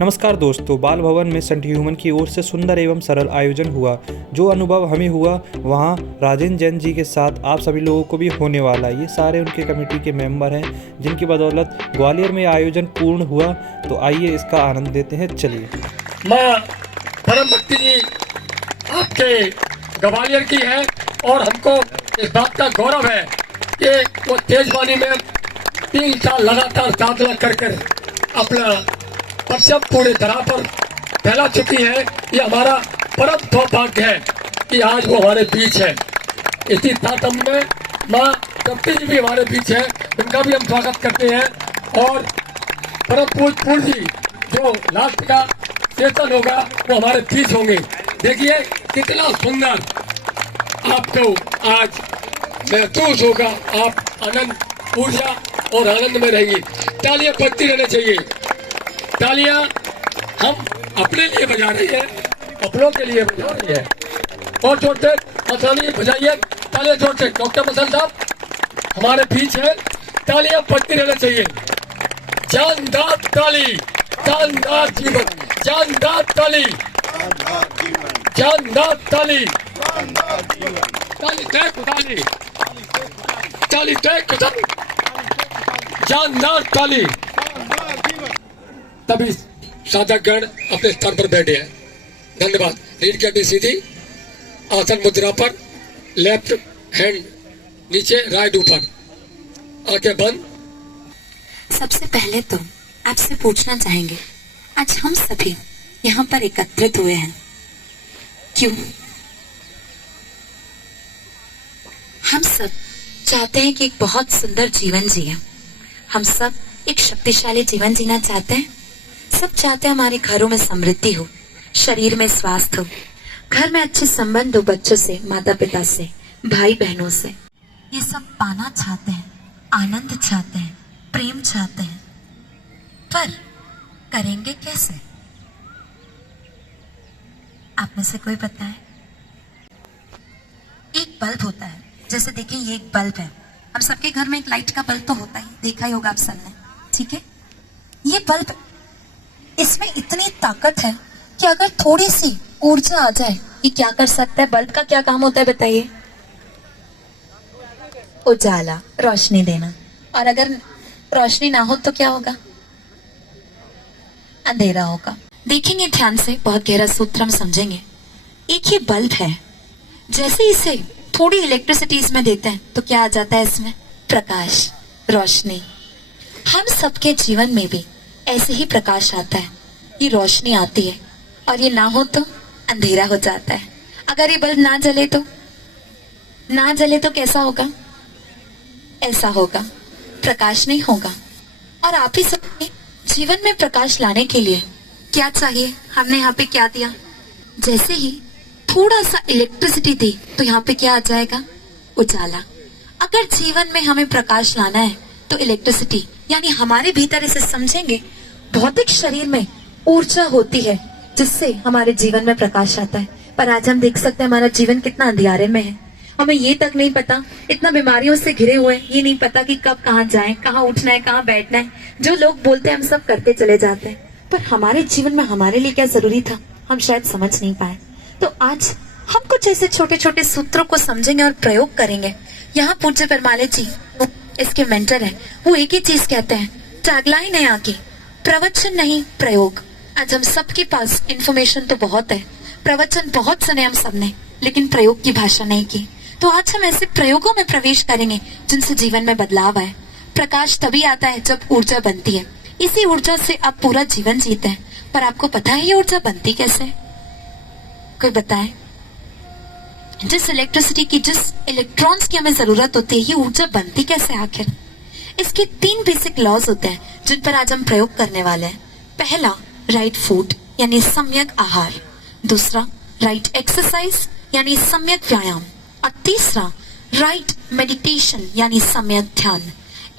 नमस्कार दोस्तों, बाल भवन में संट ह्यूमन की ओर से सुंदर एवं सरल आयोजन हुआ। जो अनुभव हमें हुआ वहाँ राजेंद्र जैन जी के साथ आप सभी लोगों को भी होने वाला है। ये सारे उनके कमेटी के मेंबर हैं जिनकी बदौलत ग्वालियर में आयोजन पूर्ण हुआ। तो आइए इसका आनंद लेते हैं। चलिए। माँ परम भक्ति जी आपके ग्वालियर की है और हमको इस बात का गौरव है कि वो तेजवानी में 3 साल लगातार साधना कर अपना परचम पूरे तरह पर फैला चुकी है। ये हमारा परम सौभाग्य है कि आज वो हमारे बीच है। इसी तातम में माँ कप्ती जी भी हमारे बीच है, उनका भी हम स्वागत करते हैं। और परम पूर्ण जी जो लास्ट का चेतन होगा वो हमारे बीच होंगे। देखिए कितना सुंदर आपको आज महसूस होगा। आप आनंद, ऊर्जा और आनंद में रहेंगे। तालियां बजती रहनी चाहिए। तालियां हम अपने लिए बजा रही है, अपनों के लिए बजा रही है। और जोर से मसाली बजाइए, तालियां जोर से। डॉक्टर मसल साहब हमारे बीच है, तालियां बजती रहनी चाहिए। जानदार ताली, जानदार जीवन, जानदार ताली, जानदार ताली, ताली तय ताली, ताली तय कदम, जानदार ताली। तभी साधकगण अपने स्थान पर बैठे हैं। धन्यवाद। रीढ़ की हड्डी सीधी, आसन मुद्रा पर, लेफ्ट हैंड नीचे, राइट ऊपर, आंखें बंद। सबसे पहले तो आपसे पूछना चाहेंगे, आज हम सभी यहाँ पर एकत्रित हुए हैं, क्यों? हम सब चाहते हैं कि एक बहुत सुंदर जीवन जिए। हम सब एक शक्तिशाली जीवन जीना चाहते हैं। सब चाहते हैं हमारे घरों में समृद्धि हो, शरीर में स्वास्थ्य हो, घर में अच्छे संबंध हो, बच्चों से, माता पिता से, भाई बहनों से। ये सब पाना चाहते हैं, आनंद चाहते हैं, प्रेम चाहते हैं, पर करेंगे कैसे? आप में से कोई बताए? एक बल्ब होता है, जैसे देखिए ये एक बल्ब है। हम सबके घर में एक लाइट का बल्ब तो होता ही, देखा ही होगा आप सबने, ठीक है? ये बल्ब, इसमें इतनी ताकत है कि अगर थोड़ी सी ऊर्जा आ जाए, ये क्या कर सकता है? बल्ब का क्या काम होता है बताइए? उजाला, रोशनी देना। और अगर रोशनी ना हो तो क्या होगा? अंधेरा होगा। देखेंगे ध्यान से, बहुत गहरा सूत्र हम समझेंगे। एक ही बल्ब है, जैसे इसे थोड़ी इलेक्ट्रिसिटी इसमें देते हैं तो क्या आ जाता है इसमें? प्रकाश, रोशनी। हम सबके जीवन में भी ऐसे ही प्रकाश आता है, ये रोशनी आती है, और ये ना हो तो अंधेरा हो जाता है। अगर ये बल्ब ना जले तो कैसा होगा? ऐसा होगा, प्रकाश नहीं होगा। और आप ही सबके जीवन में प्रकाश लाने के लिए क्या चाहिए? हमने यहाँ पे क्या दिया? जैसे ही थोड़ा सा इलेक्ट्रिसिटी दी तो यहाँ पे क्या आ जाएगा? उजाला। अगर जीवन में हमें प्रकाश लाना है तो इलेक्ट्रिसिटी, यानी हमारे भीतर, इसे समझेंगे, भौतिक शरीर में ऊर्जा होती है जिससे हमारे जीवन में प्रकाश आता है। पर आज हम देख सकते हैं हमारा जीवन कितना अंधियारे में है। हमें ये तक नहीं पता, इतना बीमारियों से घिरे हुए, ये नहीं पता कि कब कहाँ जाएं, कहाँ उठना है, कहाँ बैठना है। जो लोग बोलते हैं हम सब करते चले जाते हैं, पर हमारे जीवन में हमारे लिए क्या जरूरी था हम शायद समझ नहीं पाए। तो आज हम कुछ ऐसे छोटे छोटे सूत्रों को समझेंगे और प्रयोग करेंगे। यहाँ पूज्य परमाले जी, इसके मेंटर हैं, वो एक ही चीज कहते हैं, टैगलाइन है आगे, प्रवचन नहीं प्रयोग। आज हम सबके पास इंफॉर्मेशन तो बहुत है, प्रवचन बहुत सुने हम सबने, लेकिन प्रयोग की भाषा नहीं की। तो आज हम ऐसे प्रयोगों में प्रवेश करेंगे जिनसे जीवन में बदलाव आए। प्रकाश तभी आता है जब ऊर्जा बनती है। इसी ऊर्जा से आप पूरा जीवन जीते हैं। पर आपको पता है ये ऊर्जा बनती कैसे? कोई बताए? जिस इलेक्ट्रिसिटी की, जिस इलेक्ट्रॉन्स की हमें जरूरत होती है, ये ऊर्जा बनती कैसे आखिर? इसके 3 बेसिक लॉज होते हैं जिन पर आज हम प्रयोग करने वाले हैं। पहला, राइट फूड यानी सम्यक आहार। दूसरा, राइट एक्सरसाइज यानी सम्यक व्यायाम। और तीसरा, राइट मेडिटेशन यानी सम्यक ध्यान।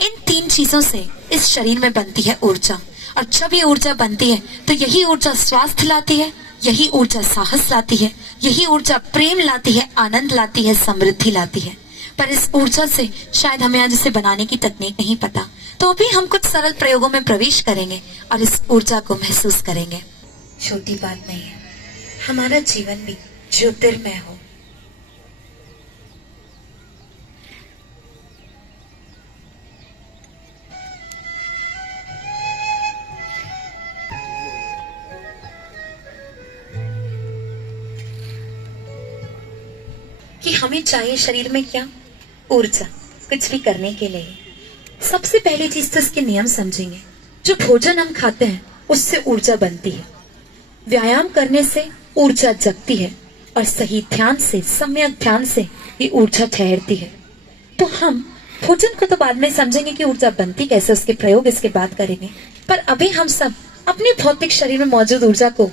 इन 3 चीजों से इस शरीर में बनती है ऊर्जा। और जब ये ऊर्जा बनती है तो यही ऊर्जा स्वास्थ्य लाती है, यही ऊर्जा साहस लाती है, यही ऊर्जा प्रेम लाती है, आनंद लाती है, समृद्धि लाती है। पर इस ऊर्जा से शायद हमें आज इसे बनाने की तकनीक नहीं पता, तो भी हम कुछ सरल प्रयोगों में प्रवेश करेंगे और इस ऊर्जा को महसूस करेंगे। छोटी बात नहीं है, हमारा जीवन भी ज्योतिर्मय हो। कि हमें चाहिए शरीर में क्या? ऊर्जा, कुछ भी करने के लिए। सबसे पहली चीज तो इसके नियम समझेंगे। जो भोजन हम खाते हैं उससे ऊर्जा बनती है, व्यायाम करने से ऊर्जा जगती है और सही ध्यान से, सम्यक ध्यान से ये ऊर्जा ठहरती है। तो हम भोजन को तो बाद में समझेंगे कि ऊर्जा बनती कैसे, उसके प्रयोग इसके बाद करेंगे। पर अभी हम सब अपने भौतिक शरीर में मौजूद ऊर्जा को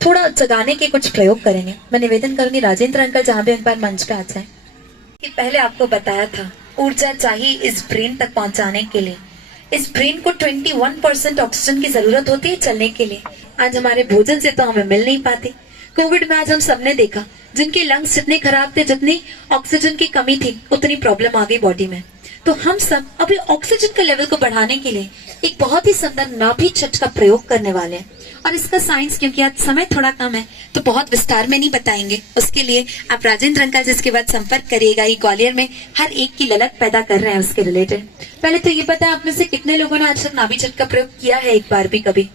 थोड़ा जगाने के कुछ प्रयोग करेंगे। मैं निवेदन करूंगी राजेंद्र अंकल जहां भी एक बार मंच पे आ जाए। कि पहले आपको बताया था ऊर्जा चाहिए इस ब्रेन तक पहुंचाने के लिए। इस ब्रेन को 21% ऑक्सीजन की जरूरत होती है चलने के लिए। आज हमारे भोजन से तो हमें मिल नहीं पाती। कोविड में आज हम सबने देखा जिनके लंग्स जितने खराब थे, जितनी ऑक्सीजन की कमी थी, उतनी प्रॉब्लम आ गई बॉडी में। तो हम सब अभी ऑक्सीजन के लेवल को बढ़ाने के लिए एक बहुत ही सुंदर नाभि छठ का प्रयोग करने वाले हैं। और इसका साइंस, क्योंकि आज समय थोड़ा कम है तो बहुत विस्तार में नहीं बताएंगे, उसके लिए आप राजेंद्र अंकल जिसके बाद संपर्क करिएगा। ये ग्वालियर में हर एक की ललक पैदा कर रहे हैं उसके रिलेटेड। पहले तो ये पता है आप में से कितने लोगों ने आज तक नाभि छठ का प्रयोग किया है एक बार भी कभी?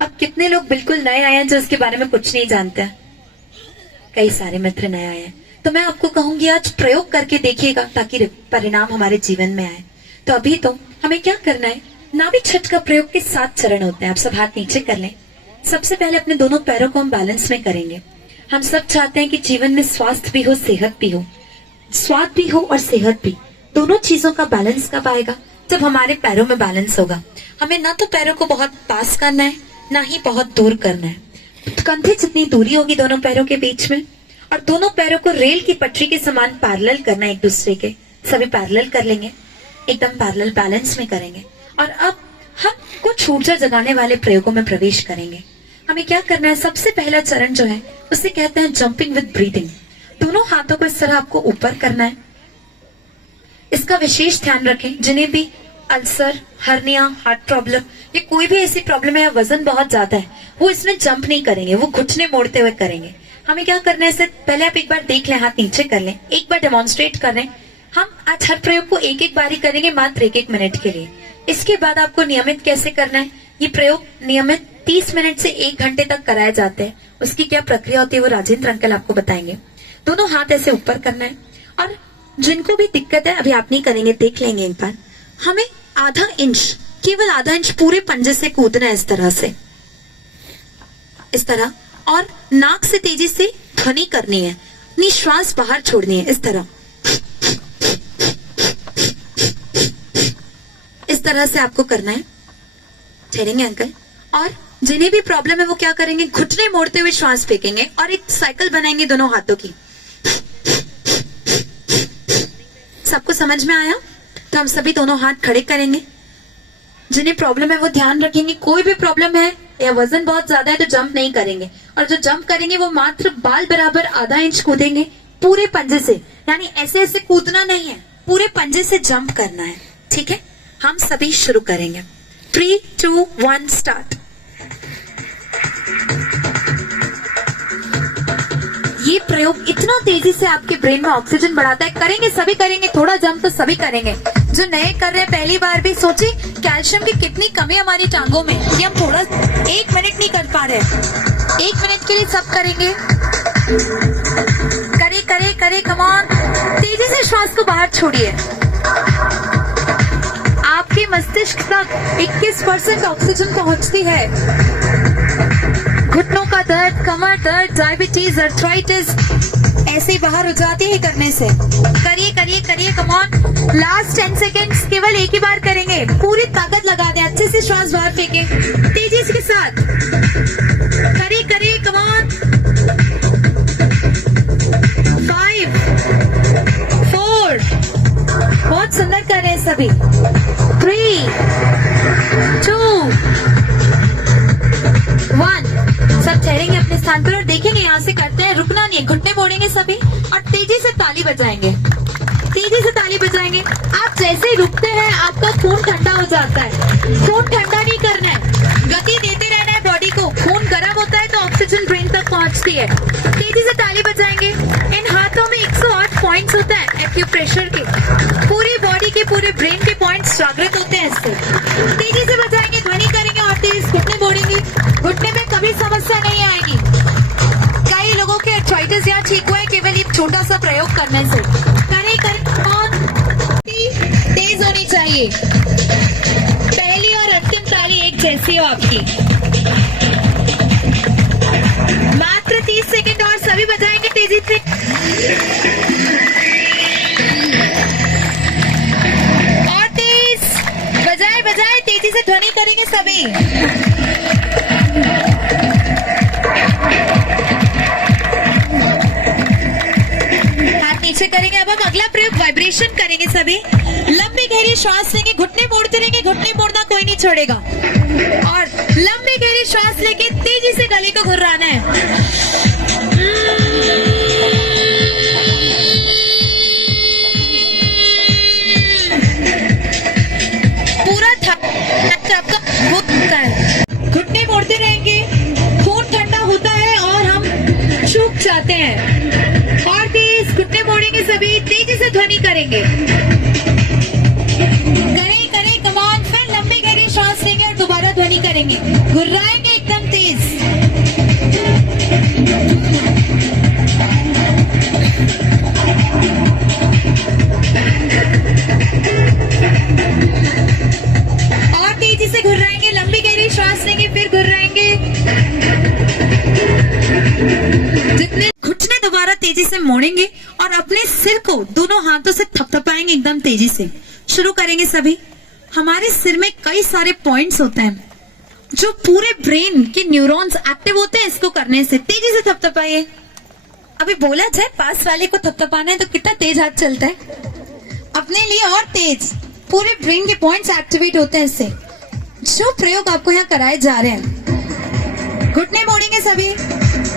अब कितने लोग बिल्कुल नए आए हैं जो इसके बारे में कुछ नहीं जानते हैं? कई सारे मित्र नए आए हैं। तो मैं आपको कहूंगी आज प्रयोग करके देखिएगा ताकि परिणाम हमारे जीवन में आए। तो अभी तो हमें क्या करना है, नाभि छठ का प्रयोग के 7 चरण होते हैं। आप सब हाथ नीचे कर लें। सबसे पहले अपने दोनों पैरों को हम बैलेंस में करेंगे। हम सब चाहते हैं कि जीवन में स्वास्थ्य भी हो, सेहत भी हो। स्वाद भी हो और सेहत भी, दोनों चीजों का बैलेंस कब आएगा? जब हमारे पैरों में बैलेंस होगा। हमें ना तो पैरों को बहुत पास करना है, ना ही बहुत दूर करना है। कंधे जितनी दूरी होगी दोनों पैरों के बीच में, और दोनों पैरों को रेल की पटरी के समान पैरेलल करना है एक दूसरे के। सभी पैरेलल कर लेंगे, एकदम पैरेलल बैलेंस में करेंगे। और अब हम कुछ ऊर्जा जगाने वाले प्रयोगों में प्रवेश करेंगे। हमें क्या करना है, सबसे पहला चरण जो है उसे कहते हैं जंपिंग विद ब्रीथिंग। दोनों हाथों को इस तरह आपको ऊपर करना है। इसका विशेष ध्यान रखें, जिन्हें भी अल्सर, हर्निया, हार्ट प्रॉब्लम या कोई भी ऐसी प्रॉब्लम है या वजन बहुत ज्यादा है, वो इसमें जंप नहीं करेंगे, वो घुटने मोड़ते हुए करेंगे। हमें क्या करना है, इससे पहले आप एक बार देख लें, हाथ नीचे कर लें, एक बार डेमोन्स्ट्रेट कर लें। हम आज हर प्रयोग को एक एक बारी करेंगे, मात्र 1-1 मिनट के लिए। इसके बाद आपको नियमित कैसे करना है, ये प्रयोग नियमित 30 मिनट से 1 घंटे तक कराए जाते हैं। उसकी क्या प्रक्रिया होती है वो राजेंद्र अंकल आपको बताएंगे। दोनों हाथ ऐसे ऊपर करना है। और जिनको भी दिक्कत है, अभी आप नहीं करेंगे, देख लेंगे एक बार। हमें आधा इंच, केवल आधा इंच पूरे पंजे से कूदना है, इस तरह से, इस तरह। और नाक से तेजी से ध्वनि करनी है, निश्वास बाहर छोड़नी है, इस तरह। इस तरह से आपको करना है। ठहरेंगे अंकल। और जिन्हें भी प्रॉब्लम है वो क्या करेंगे, घुटने मोड़ते हुए श्वास फेंकेंगे और एक साइकिल बनाएंगे दोनों हाथों की। सबको समझ में आया? तो हम सभी दोनों हाथ खड़े करेंगे। जिन्हें प्रॉब्लम है वो ध्यान रखेंगे, कोई भी प्रॉब्लम है या वजन बहुत ज्यादा है तो जंप नहीं करेंगे। और जो जंप करेंगे वो मात्र बाल बराबर आधा इंच कूदेंगे पूरे पंजे से, यानी ऐसे ऐसे कूदना नहीं है, पूरे पंजे से जंप करना है। ठीक है, हम सभी शुरू करेंगे। 3, 2, 1 स्टार्ट। ये प्रयोग इतना तेजी से आपके ब्रेन में ऑक्सीजन बढ़ाता है। करेंगे, सभी करेंगे, थोड़ा जंप तो सभी करेंगे। जो नए कर रहे हैं पहली बार भी, सोचिए कैल्शियम की कितनी कमी हमारी टांगों में, ये हम थोड़ा 1 मिनट नहीं कर पा रहे। 1 मिनट के लिए सब करेंगे। करे करे करे, कम ऑन। तेजी से श्वास को बाहर छोड़िए। आपके मस्तिष्क तक 21% ऑक्सीजन पहुंचती है। घुटनों का दर्द, कमर दर्द, डायबिटीज, अर्थराइटिस ऐसे ही बाहर हो जाती है करने से। करिए करिए करिए, कम ऑन। लास्ट 10 सेकेंड्स केवल एक ही बार करेंगे। पूरी ताकत लगा दें, अच्छे से श्वास बाहर फेंके, तेजी के साथ। करिए करिए, कम ऑन। 5, 4, बहुत सुंदर कर रहे हैं सभी। 3, 2, 1। सब ठहरेंगे अपने स्थान पर और देखेंगे, यहाँ से करते हैं, रुकना नहीं है, घुटने मोड़ेंगे सभी और तेजी से ताली बजाएंगे, तेजी से ताली बजाएंगे। आप जैसे ही रुकते हैं आपका खून ठंडा हो जाता है। खून ठंडा नहीं करना है, गति देते रहना है बॉडी को। खून गर्म होता है तो ऑक्सीजन ब्रेन तक पहुंचती है। तेजी से ताली बजाएंगे। इन हाथों में 108 पॉइंट्स होता है एक्यूप्रेशर के। पूरी बॉडी के, पूरे ब्रेन के पॉइंट्स जागृत होते हैं इससे। तेजी से बजाएंगे, ध्वनि करेंगे और तेज घुटने मोड़ेंगे। घुटने में कभी समस्या नहीं आएगी। कई लोगों के आर्थराइटिस यहाँ ठीक हुआ है केवल एक छोटा सा प्रयोग करने से। करें और तेज होनी चाहिए। पहली और अंतिम ताली एक जैसी हो आपकी। मात्र 30 सेकंड और सभी बजाएंगे तेजी से। और तेज बजाए बजाए तेजी से ध्वनि करेंगे सभी। नीचे करेंगे। अब हम अगला प्रयोग वाइब्रेशन करेंगे सभी। लंबी गहरी श्वास लेंगे, घुटने मोड़ते रहेंगे। घुटने मोड़ना कोई नहीं छोड़ेगा। और लंबी गहरी श्वास लेके तेजी से गले को घुराना है। पूरा आपका होता है। घुटने मोड़ते रहेंगे, खून ठंडा होता है और हम चूक जाते हैं। और तेज घुटने मोड़ेंगे सभी, तेजी से ध्वनि करेंगे। करें करें कमान। फिर लंबी गहरी श्वास लेंगे और दोबारा ध्वनि करेंगे। घुर्राएंगे एकदम तेज। और तेजी से घुर्राएंगे, लंबी गहरी श्वास लेंगे, फिर घुर्राएंगे। जितने घुटने दोबारा तेजी से मोड़ेंगे और अपने सिर को दोनों हाथों से थपथपाएंगे एकदम तेजी से। शुरू करेंगे सभी। हमारे सिर में कई सारे पॉइंट्स होते हैं जो पूरे ब्रेन के न्यूरॉन्स एक्टिव होते हैं। इसको करने से तेजी से थपथपाइए। अभी बोला जाए पास वाले को थपथपाना है तो कितना तेज हाथ चलता है। अपने लिए और तेज। पूरे ब्रेन के पॉइंट्स एक्टिवेट होते हैं इससे। जो प्रयोग आपको यहाँ कराए जा रहे हैं, घुटने मोड़ेंगे सभी।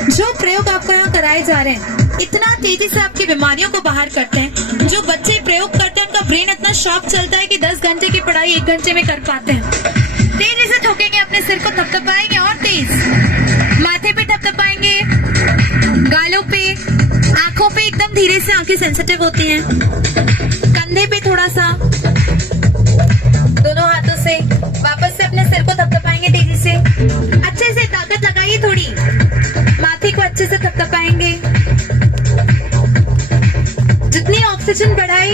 जो प्रयोग आपको यहाँ कराए जा रहे हैं इतना तेजी से आपकी बीमारियों को बाहर करते हैं। जो बच्चे प्रयोग करते हैं उनका ब्रेन इतना शार्प चलता है कि 10 घंटे की पढ़ाई 1 घंटे में कर पाते हैं। तेजी से ठोकेंगे, अपने सिर को थपथपाएंगे और तेज। माथे पे थपथपाएंगे, गालों पे, आंखों पे एकदम धीरे से। आंखें सेंसिटिव होती हैं। कंधे पे थोड़ा सा, दोनों हाथों से। वापस से अपने सिर को थपथपाएंगे तेजी से। अच्छे से ताकत लगाइए थोड़ी। माथे को अच्छे से थपथपाएंगे। जितनी ऑक्सीजन बढ़ाई,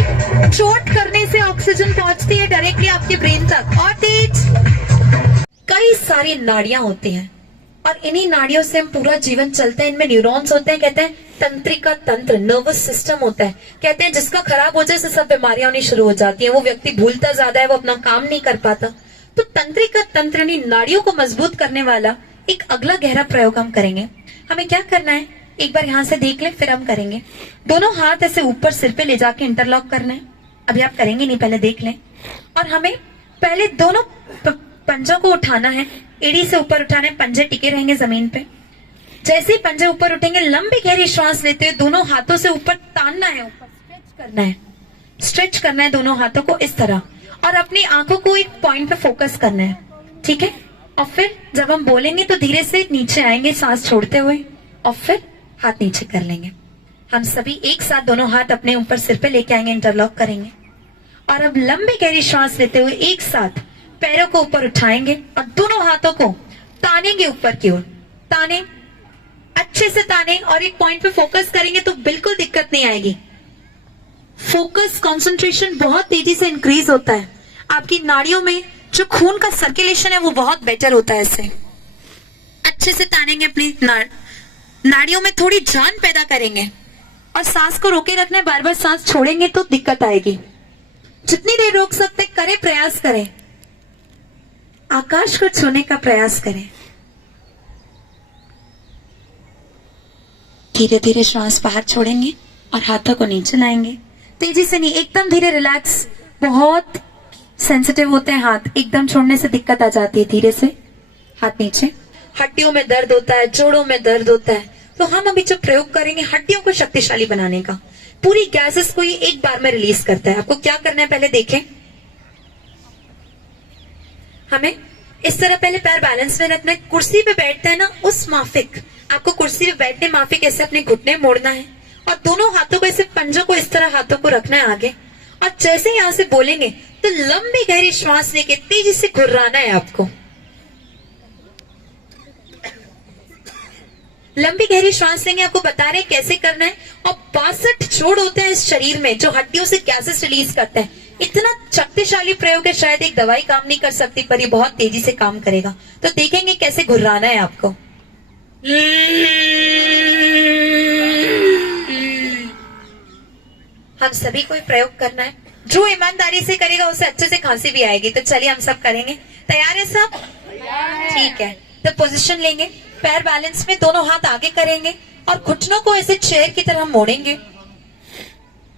चोट करने से ऑक्सीजन पहुंचती है डायरेक्टली आपके ब्रेन तक। और तेज। कई सारी नाड़ियां होती हैं और इन्हीं नाड़ियों से हम पूरा जीवन चलते हैं। इनमें न्यूरॉन्स होते हैं। कहते हैं तंत्रिका तंत्र, नर्वस सिस्टम होता है। कहते हैं जिसका खराब हो जाए से सब बीमारियां होनी शुरू हो जाती हैं। वो व्यक्ति भूलता ज्यादा है, वो अपना काम नहीं कर पाता। तो तंत्रिका तंत्र यानी नाड़ियों को मजबूत करने वाला एक अगला गहरा प्रयोग हम करेंगे। हमें क्या करना है, एक बार यहाँ से देख लें फिर हम करेंगे। दोनों हाथ ऐसे ऊपर सिर पे ले जाके इंटरलॉक करना है। अभी आप करेंगे नहीं, पहले देख लें। और हमें पहले दोनों पंजों को उठाना है, एड़ी से ऊपर उठाना है। पंजे टिके रहेंगे जमीन पे। जैसे ही पंजे ऊपर उठेंगे, लंबी गहरी श्वास लेते हुए दोनों हाथों से ऊपर तानना है, ऊपर स्ट्रेच करना है। स्ट्रेच करना है दोनों हाथों को इस तरह, और अपनी आंखों को एक पॉइंट पे फोकस करना है। ठीक है। और फिर जब हम बोलेंगे तो धीरे से नीचे आएंगे सांस छोड़ते हुए, और फिर हाथ नीचे कर लेंगे। हम सभी एक साथ दोनों हाथ अपने ऊपर सिर पे लेके आएंगे, इंटरलॉक करेंगे। और अब लंबी गहरी श्वास लेते हुए एक साथ पैरों को ऊपर उठाएंगे और दोनों हाथों को तानेंगे ऊपर की ओर। ताने, अच्छे से ताने और एक पॉइंट पे फोकस करेंगे तो बिल्कुल दिक्कत नहीं आएगी। फोकस, कंसंट्रेशन बहुत तेजी से इंक्रीज होता है। आपकी नाड़ियों में जो खून का सर्कुलेशन है वो बहुत बेटर होता है इससे। अच्छे से तानेंगे, अपनी नाड़ियों में थोड़ी जान पैदा करेंगे और सांस को रोके रखना है। बार बार सांस छोड़ेंगे तो दिक्कत आएगी। जितनी देर रोक सकते करें, प्रयास करें। आकाश को छूने का प्रयास करें। धीरे धीरे श्वास बाहर छोड़ेंगे और हाथों को नीचे लाएंगे। तेजी से नहीं, एकदम धीरे, रिलैक्स। बहुत सेंसिटिव होते हैं हाथ, एकदम छोड़ने से दिक्कत आ जाती है। धीरे से हाथ नीचे। हड्डियों में दर्द होता है, जोड़ों में दर्द होता है, तो हम अभी जो प्रयोग करेंगे हड्डियों को शक्तिशाली बनाने का। पूरी गैसेस को ये एक बार में रिलीज करता है। आपको क्या करना है पहले देखें। हमें इस तरह पहले पैर बैलेंस में रखना है। कुर्सी पे बैठते हैं ना, उस माफिक आपको कुर्सी पे बैठने माफिक ऐसे अपने घुटने मोड़ना है और दोनों हाथों को ऐसे पंजों को इस तरह हाथों को रखना है आगे। और जैसे यहां से बोलेंगे तो लंबी गहरी श्वास लेके तेजी से घुर्राना है आपको। लंबी गहरी श्वास लेंगे, आपको बता रहे हैं कैसे करना है। और 62 जोड़ होते हैं इस शरीर में जो हड्डियों से गैसेस रिलीज करते हैं। इतना शक्तिशाली प्रयोग है, शायद एक दवाई काम नहीं कर सकती, पर ये बहुत तेजी से काम करेगा। तो देखेंगे कैसे घुर्राना है आपको। हम सभी को प्रयोग करना है। जो ईमानदारी से करेगा उसे अच्छे से खांसी भी आएगी। तो चलिए हम सब करेंगे। तैयार है सब? ठीक है। तो पोजीशन लेंगे, पैर बैलेंस में, दोनों हाथ आगे करेंगे और घुटनों को ऐसे चेयर की तरह मोड़ेंगे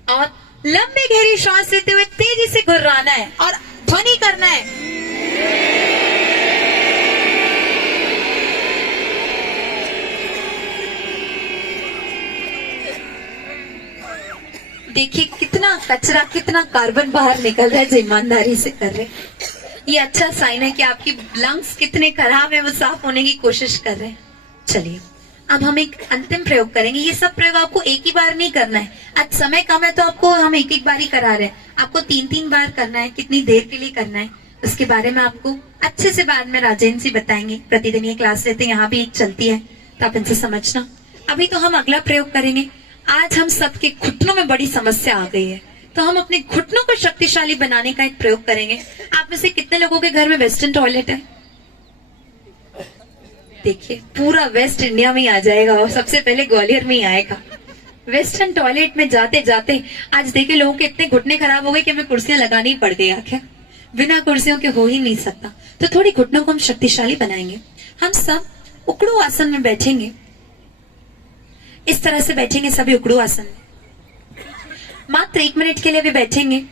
और लंबी गहरी श्वास लेते हुए तेजी से घुर्राना है और ध्वनि करना है। देखिए कितना कचरा, कितना कार्बन बाहर निकल रहा है जो ईमानदारी से कर रहे। ये अच्छा साइन है कि आपकी लंग्स कितने खराब है वो साफ होने की कोशिश कर रहे हैं। चलिए अब हम एक अंतिम प्रयोग करेंगे। ये सब प्रयोग आपको एक ही बार नहीं करना है। आज समय कम है तो आपको हम एक एक बार ही करा रहे हैं। आपको 3-3 बार करना है। कितनी देर के लिए करना है उसके बारे में आपको अच्छे से बाद में राजेंद्र जी बताएंगे। प्रतिदिन ये क्लास लेते हैं, यहाँ भी एक चलती है, तो आप इनसे समझना। अभी तो हम अगला प्रयोग करेंगे। आज हम सबके घुटनों में बड़ी समस्या आ गई है, तो हम अपने घुटनों को शक्तिशाली बनाने का एक प्रयोग करेंगे। आप में से कितने लोगों के घर में वेस्टर्न टॉयलेट है? देखिए पूरा वेस्ट इंडिया में ही आ जाएगा और सबसे पहले ग्वालियर में ही आएगा। वेस्टर्न टॉयलेट में जाते जाते आज देखिए लोगों के इतने घुटने खराब हो गए कि हमें कुर्सियां लगानी ही पड़ गई। आखिर बिना कुर्सियों के हो ही नहीं सकता। तो थोड़ी घुटनों को हम शक्तिशाली बनाएंगे। हम सब उकड़ू आसन में बैठेंगे। इस तरह से बैठेंगे सभी उकड़ू आसन में। मात्र 1 मिनट के लिए भी बैठेंगे।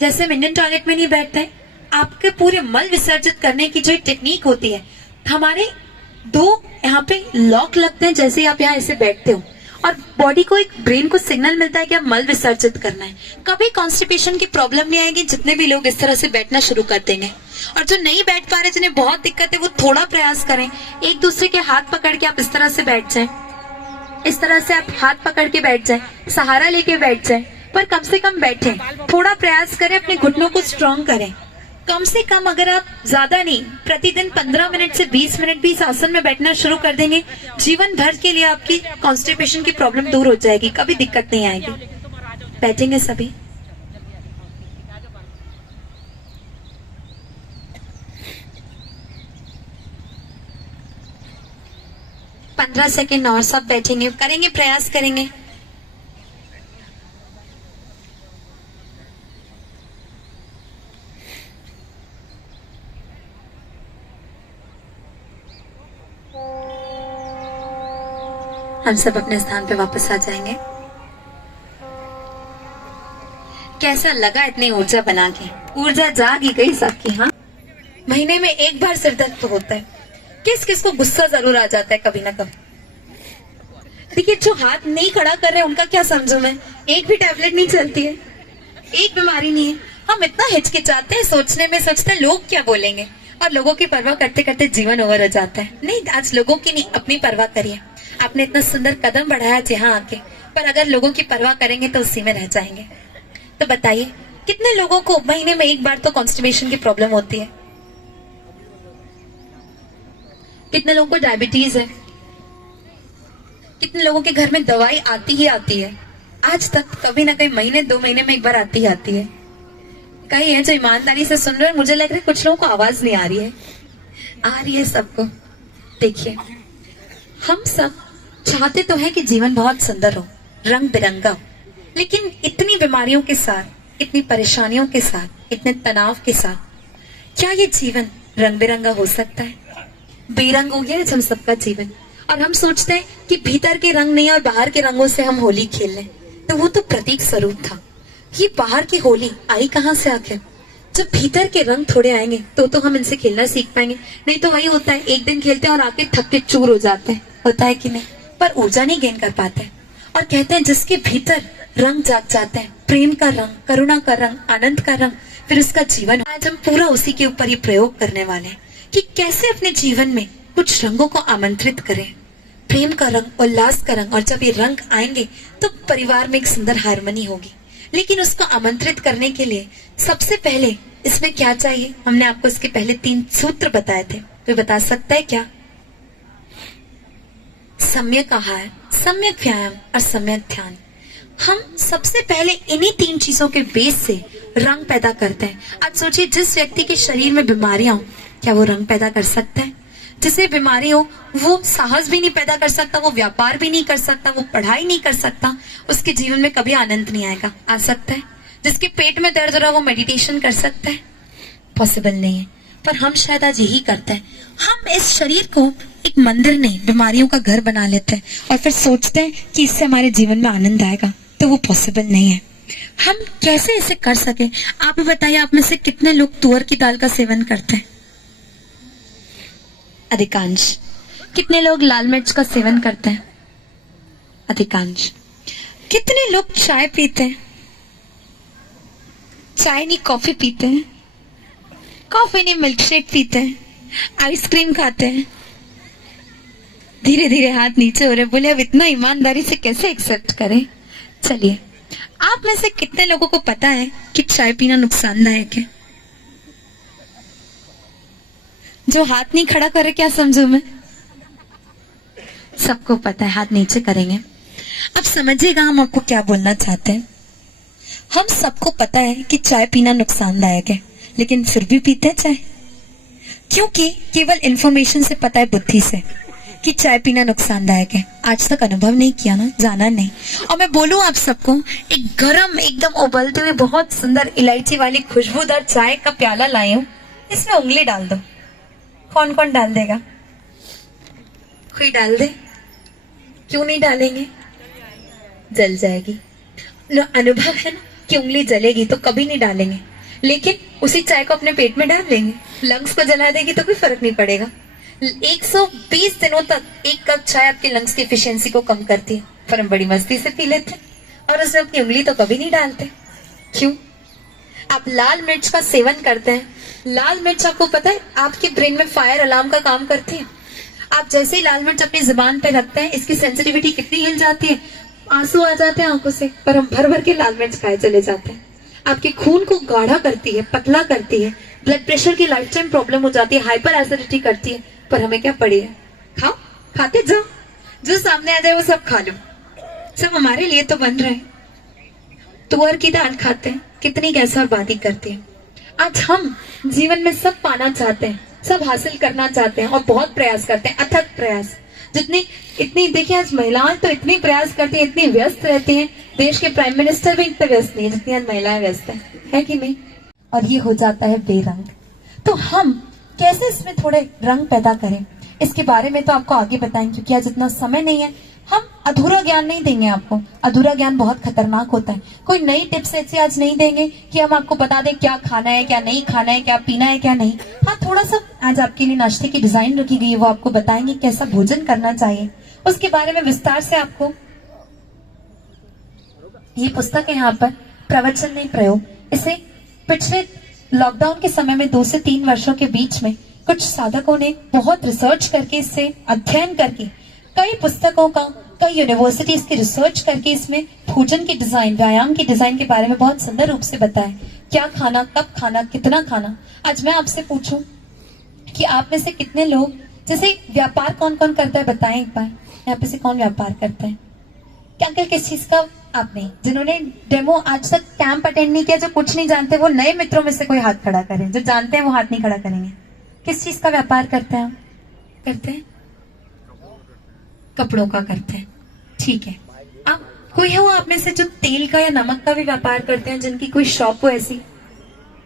जैसे हम इंडियन टॉयलेट में नहीं बैठते, आपके पूरे मल विसर्जित करने की जो टेक्निक होती है, हमारे 2 यहाँ पे लॉक लगते हैं जैसे आप यहाँ ऐसे बैठते हो और बॉडी को, एक ब्रेन को सिग्नल मिलता है कि आप मल विसर्जित करना है। कभी कॉन्स्टिपेशन की प्रॉब्लम नहीं आएगी जितने भी लोग इस तरह से बैठना शुरू कर देंगे। और जो नहीं बैठ पा रहे, जिन्हें बहुत दिक्कत है, वो थोड़ा प्रयास करें। एक दूसरे के हाथ पकड़ के आप इस तरह से बैठ जाएं। इस तरह से आप हाथ पकड़ के बैठ जाएं, सहारा लेके बैठ जाएं, पर कम से कम बैठें। थोड़ा प्रयास करें, अपने घुटनों को स्ट्रॉन्ग करें। कम से कम, अगर आप ज्यादा नहीं, प्रतिदिन 15 मिनट से 20 मिनट भी इस आसन में बैठना शुरू कर देंगे, जीवन भर के लिए आपकी कॉन्स्टिपेशन की प्रॉब्लम दूर हो जाएगी। कभी दिक्कत नहीं आएगी। बैठेंगे सभी। पंद्रह सेकेंड और सब बैठेंगे, करेंगे, प्रयास करेंगे। हम सब अपने स्थान पे वापस आ जाएंगे। कैसा लगा इतनी ऊर्जा बना के? ऊर्जा जाग ही गई सबकी। हाँ, महीने में एक बार सिर दर्द तो होता है। किस किस को गुस्सा जरूर आ जाता है कभी ना कभी। देखिए जो हाथ नहीं खड़ा कर रहे उनका क्या समझू मैं? एक भी टैबलेट नहीं चलती है, एक बीमारी नहीं है। हम इतना हिचकिचाते हैं सोचने में, सोचते हैं लोग क्या बोलेंगे, और लोगों की परवाह करते करते जीवन ओवर हो जाता है। नहीं, आज लोगों की नहीं, अपनी परवाह करिए। आपने इतना सुंदर कदम बढ़ाया जहाँ आके, पर अगर लोगों की परवाह करेंगे तो उसी में रह जाएंगे। तो बताइए कितने लोगों को महीने में एक बार तो कॉन्स्टिपेशन की प्रॉब्लम होती है? कितने लोगों को डायबिटीज है? कितने लोगों के घर में दवाई आती ही आती है? आज तक कभी ना कभी महीने 2 महीने में एक बार आती ही आती है। कहीं है जो ईमानदारी से सुन रहे हैं? मुझे लग रहा है कुछ लोगों को आवाज नहीं आ रही है। आ रही है सबको। देखिए हम सब चाहते तो है कि जीवन बहुत सुंदर हो, रंग बिरंगा हो, लेकिन इतनी बीमारियों के साथ, इतनी परेशानियों के साथ, इतने तनाव के साथ, क्या ये जीवन रंग बिरंगा हो सकता है? बेरंग हो गया है हम सबका जीवन, और हम सोचते हैं कि भीतर के रंग नहीं और बाहर के रंगों से हम होली खेल लें। तो वो तो प्रतीक स्वरूप था। ये बाहर की होली आई कहाँ से आखिर? जब भीतर के रंग थोड़े आएंगे तो हम इनसे खेलना सीख पाएंगे। नहीं तो वही होता है, एक दिन खेलते हैं और आके थक के चूर हो जाते हैं। होता है कि नहीं? पर ऊर्जा नहीं गेन कर पाते। और कहते हैं जिसके भीतर रंग जाग जाते हैं, प्रेम का रंग, करुणा का रंग, आनंद का रंग, फिर उसका जीवन। आज हम पूरा उसी के ऊपर ही प्रयोग करने वाले हैं कि कैसे अपने जीवन में कुछ रंगों को आमंत्रित करें, प्रेम का रंग, उल्लास का रंग। और जब ये रंग आएंगे तो परिवार में एक सुंदर हार्मनी होगी। लेकिन उसको आमंत्रित करने के लिए सबसे पहले इसमें क्या चाहिए? हमने आपको इसके पहले 3 सूत्र बताए थे, कोई बता सकता है क्या? सम्यक आहार, सम्यक व्यायाम और सम्यक ध्यान। हम सबसे पहले इन्हीं 3 चीजों के बेस से रंग पैदा करते हैं। आज सोचिए, जिस व्यक्ति के शरीर में बीमारियां हो, क्या वो रंग पैदा कर सकता है? जिसे बीमारी हो वो साहस भी नहीं पैदा कर सकता, वो व्यापार भी नहीं कर सकता, वो पढ़ाई नहीं कर सकता, उसके जीवन में कभी आनंद नहीं आएगा। आ सकता है? जिसके पेट में दर्द हो रहा है वो मेडिटेशन कर सकता है? पॉसिबल नहीं है। पर हम शायद आज यही करते हैं, हम इस शरीर को एक मंदिर नहीं, बीमारियों का घर बना लेते हैं और फिर सोचते हैं कि इससे हमारे जीवन में आनंद आएगा। तो वो पॉसिबल नहीं है। हम कैसे इसे कर सके? आप ही बताइए, आप में से कितने लोग तुअर की दाल का सेवन करते हैं? अधिकांश। कितने लोग लाल मिर्च का सेवन करते हैं? अधिकांश। कितने लोग चाय पीते हैं? चाय नहीं कॉफी पीते हैं, कॉफी नहीं मिल्क शेक पीते हैं, आइसक्रीम खाते हैं। धीरे धीरे हाथ नीचे हो रहे, बोले अब इतना ईमानदारी से कैसे एक्सेप्ट करें? चलिए, आप में से कितने लोगों को पता है कि चाय पीना नुकसानदायक है? जो हाथ नहीं खड़ा करे क्या समझू मैं? सबको पता है, हाथ नीचे करेंगे। अब समझिएगा हम आपको क्या बोलना चाहते हैं। हम सबको पता है कि चाय पीना नुकसानदायक है, लेकिन फिर भी पीते हैं चाय। क्योंकि केवल इंफॉर्मेशन से पता है, बुद्धि से, कि चाय पीना नुकसानदायक है। आज तक अनुभव नहीं किया ना, जाना नहीं। और मैं बोलूं आप सबको, एक गरम एकदम उबलते हुए बहुत सुंदर इलायची वाली खुशबूदार चाय का प्याला लाए हूं, इसमें उंगली डाल दो। कौन कौन डाल देगा? कोई डाल दे? क्यों नहीं डालेंगे? जल जाएगी। अनुभव है ना कि उंगली जलेगी, तो कभी नहीं डालेंगे। लेकिन उसी चाय को अपने पेट में डाल लेंगे, लंग्स को जला देगी तो कोई फर्क नहीं पड़ेगा। 120 दिनों तक 1 कप चाय आपके लंग्स की एफिशिएंसी को कम करती है, पर हम बड़ी मस्ती से पी लेते हैं और उसमें अपनी उंगली तो कभी नहीं डालते। क्यों? आप लाल मिर्च का सेवन करते हैं। लाल मिर्च, आपको पता है, आपके ब्रेन में फायर अलार्म का काम करती है। आप जैसे ही लाल मिर्च अपनी जुबान पे रखते हैं, इसकी सेंसिटिविटी कितनी हिल जाती है, आंसू आ जाते हैं आंखों से, पर हम भर भर के लाल मिर्च खाए चले जाते हैं। आपके खून को गाढ़ा करती है, पतला करती है, ब्लड प्रेशर की लाइफ टाइम प्रॉब्लम हो जाती है, हाइपर एसिडिटी करती है, पर हमें क्या पड़ी है? खाओ, खाते जाओ, जो सामने आ जाए वो सब खा लो, सब हमारे लिए तो बन रहे हैं। तुअर की दाल खाते हैं, कितनी गैस और बादी करती है। आज हम जीवन में सब पाना चाहते हैं, सब हासिल करना चाहते हैं और बहुत प्रयास करते हैं, अथक प्रयास। इतनी देखिए, आज महिलाएं तो इतनी प्रयास करती हैं, इतनी व्यस्त रहती हैं। देश के प्राइम मिनिस्टर भी इतने व्यस्त नहीं है जितनी आज महिलाएं व्यस्त है कि नहीं? और ये हो जाता है बेरंग। तो हम कैसे इसमें थोड़े रंग पैदा करें, इसके बारे में तो आपको आगे बताएंगे, क्योंकि आज इतना समय नहीं है। हम अधूरा ज्ञान नहीं देंगे आपको, अधूरा ज्ञान बहुत खतरनाक होता है। कोई नई टिप्स ऐसी आज नहीं देंगे कि हम आपको बता दें क्या खाना है, क्या नहीं खाना है, क्या पीना है, क्या नहीं। हाँ, थोड़ा सा आज आपके लिए नाश्ते की डिजाइन रखी गई है, वो आपको बताएंगे कैसा भोजन करना चाहिए, उसके बारे में विस्तार से आपको। ये पुस्तक है यहाँ पर, प्रवचन नहीं प्रयोग। इसे पिछले लॉकडाउन के समय में 2 से 3 वर्षों के बीच में कुछ साधकों ने बहुत रिसर्च करके, इससे अध्ययन करके, कई पुस्तकों का, कई यूनिवर्सिटीज की रिसर्च करके इसमें भोजन की डिजाइन, व्यायाम की डिजाइन के बारे में बहुत सुंदर रूप से बताया। क्या खाना, कब खाना, कितना खाना। आज मैं आपसे पूछूं कि आप में से कितने लोग, जैसे व्यापार कौन कौन करता है, बताएं एक बार। यहाँ पे से कौन व्यापार करता है? क्या अंकल, किस चीज का? आप नहीं। जिन्होंने डेमो आज तक कैंप अटेंड नहीं किया, जो कुछ नहीं जानते, वो नए मित्रों में से कोई हाथ खड़ा करें। जो जानते हैं वो हाथ नहीं खड़ा करेंगे। किस चीज का व्यापार करते हैं? करते हैं कपड़ों का करते हैं, ठीक है। अब कोई हो आप में से जो तेल का या नमक का भी व्यापार करते हैं, जिनकी कोई शॉप हो ऐसी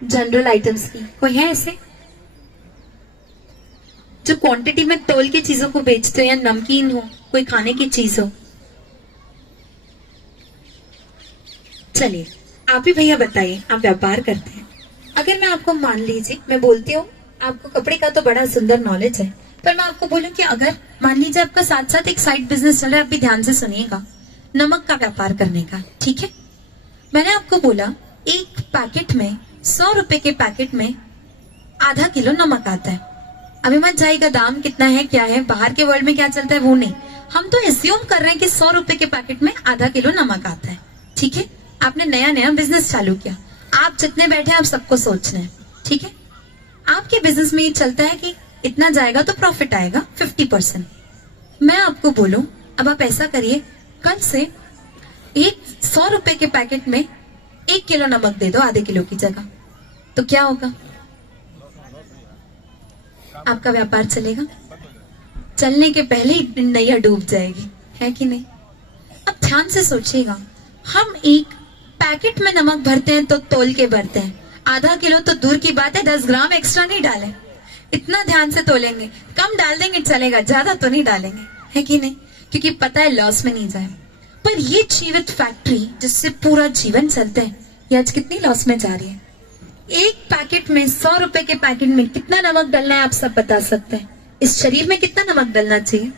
जनरल आइटम्स की? कोई है ऐसे जो क्वांटिटी में तोल के चीजों को बेचते हो, या नमकीन हो, कोई खाने की चीज हो? चलिए, आप ही भैया बताइए, आप व्यापार करते हैं। अगर मैं आपको, मान लीजिए मैं बोलती हूँ, आपको कपड़े का तो बड़ा सुंदर नॉलेज है, पर मैं आपको बोलूं कि अगर मान लीजिए आपका साथ साथ एक साइड बिजनेस चल रहा है, आप भी ध्यान से सुनिएगा। नमक का व्यापार करने का, ठीक है। मैंने आपको बोला एक पैकेट में 100 रुपए के पैकेट में आधा किलो नमक आता है। अभी मत जाएगा दाम कितना है क्या है, बाहर के वर्ल्ड में क्या चलता है वो नहीं, हम तो एज्यूम कर रहे हैं कि 100 रुपए के पैकेट में आधा किलो नमक आता है, ठीक है। आपने नया नया बिजनेस चालू किया, आप जितने बैठे आप सबको सोचना है, ठीक है। आपके बिजनेस में ये चलता है कि इतना जाएगा तो प्रॉफिट आएगा 50%। मैं आपको बोलूं अब आप ऐसा करिए, कल से एक 100 रुपए के पैकेट में 1 किलो नमक दे दो आधे किलो की जगह, तो क्या होगा? आपका व्यापार चलेगा? चलने के पहले ही नैया डूब जाएगी, है कि नहीं? अब ध्यान से सोचिएगा, हम एक पैकेट में नमक भरते हैं तो तोल के भरते हैं, आधा किलो तो दूर की बात है, 10 ग्राम एक्स्ट्रा नहीं डालें, इतना ध्यान से तोलेंगे, कम डाल देंगे चलेगा, ज्यादा तो नहीं डालेंगे, है कि नहीं? क्योंकि पता है लॉस में नहीं जाए। पर ये जीवित फैक्ट्री जिससे पूरा जीवन चलता है, ये आज कितनी लॉस में जा रही है। एक पैकेट में 100 रुपए के पैकेट में कितना नमक डालना है आप सब बता सकते हैं? इस शरीर में कितना नमक डालना चाहिए?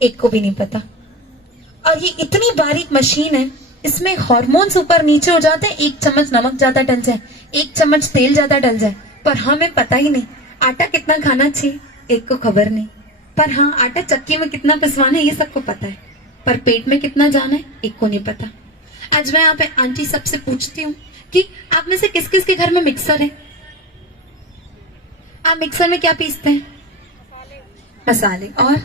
एक को भी नहीं पता। और ये इतनी बारीक मशीन है, इसमें हार्मोन्स ऊपर नीचे हो जाते हैं, 1 चम्मच नमक ज्यादा डल जाए, 1 चम्मच तेल ज्यादा डल जाए, पर हमें पता ही नहीं। आटा कितना खाना चाहिए एक को खबर नहीं, पर हाँ आटा चक्की में कितना पिसवाना है ये सबको पता है, पर पेट में कितना जाना है एक को नहीं पता। आज मैं यहाँ पे आंटी सबसे पूछती हूँ कि आप में से किस किस के घर में मिक्सर है? आप मिक्सर में क्या पीसते हैं? मसाले और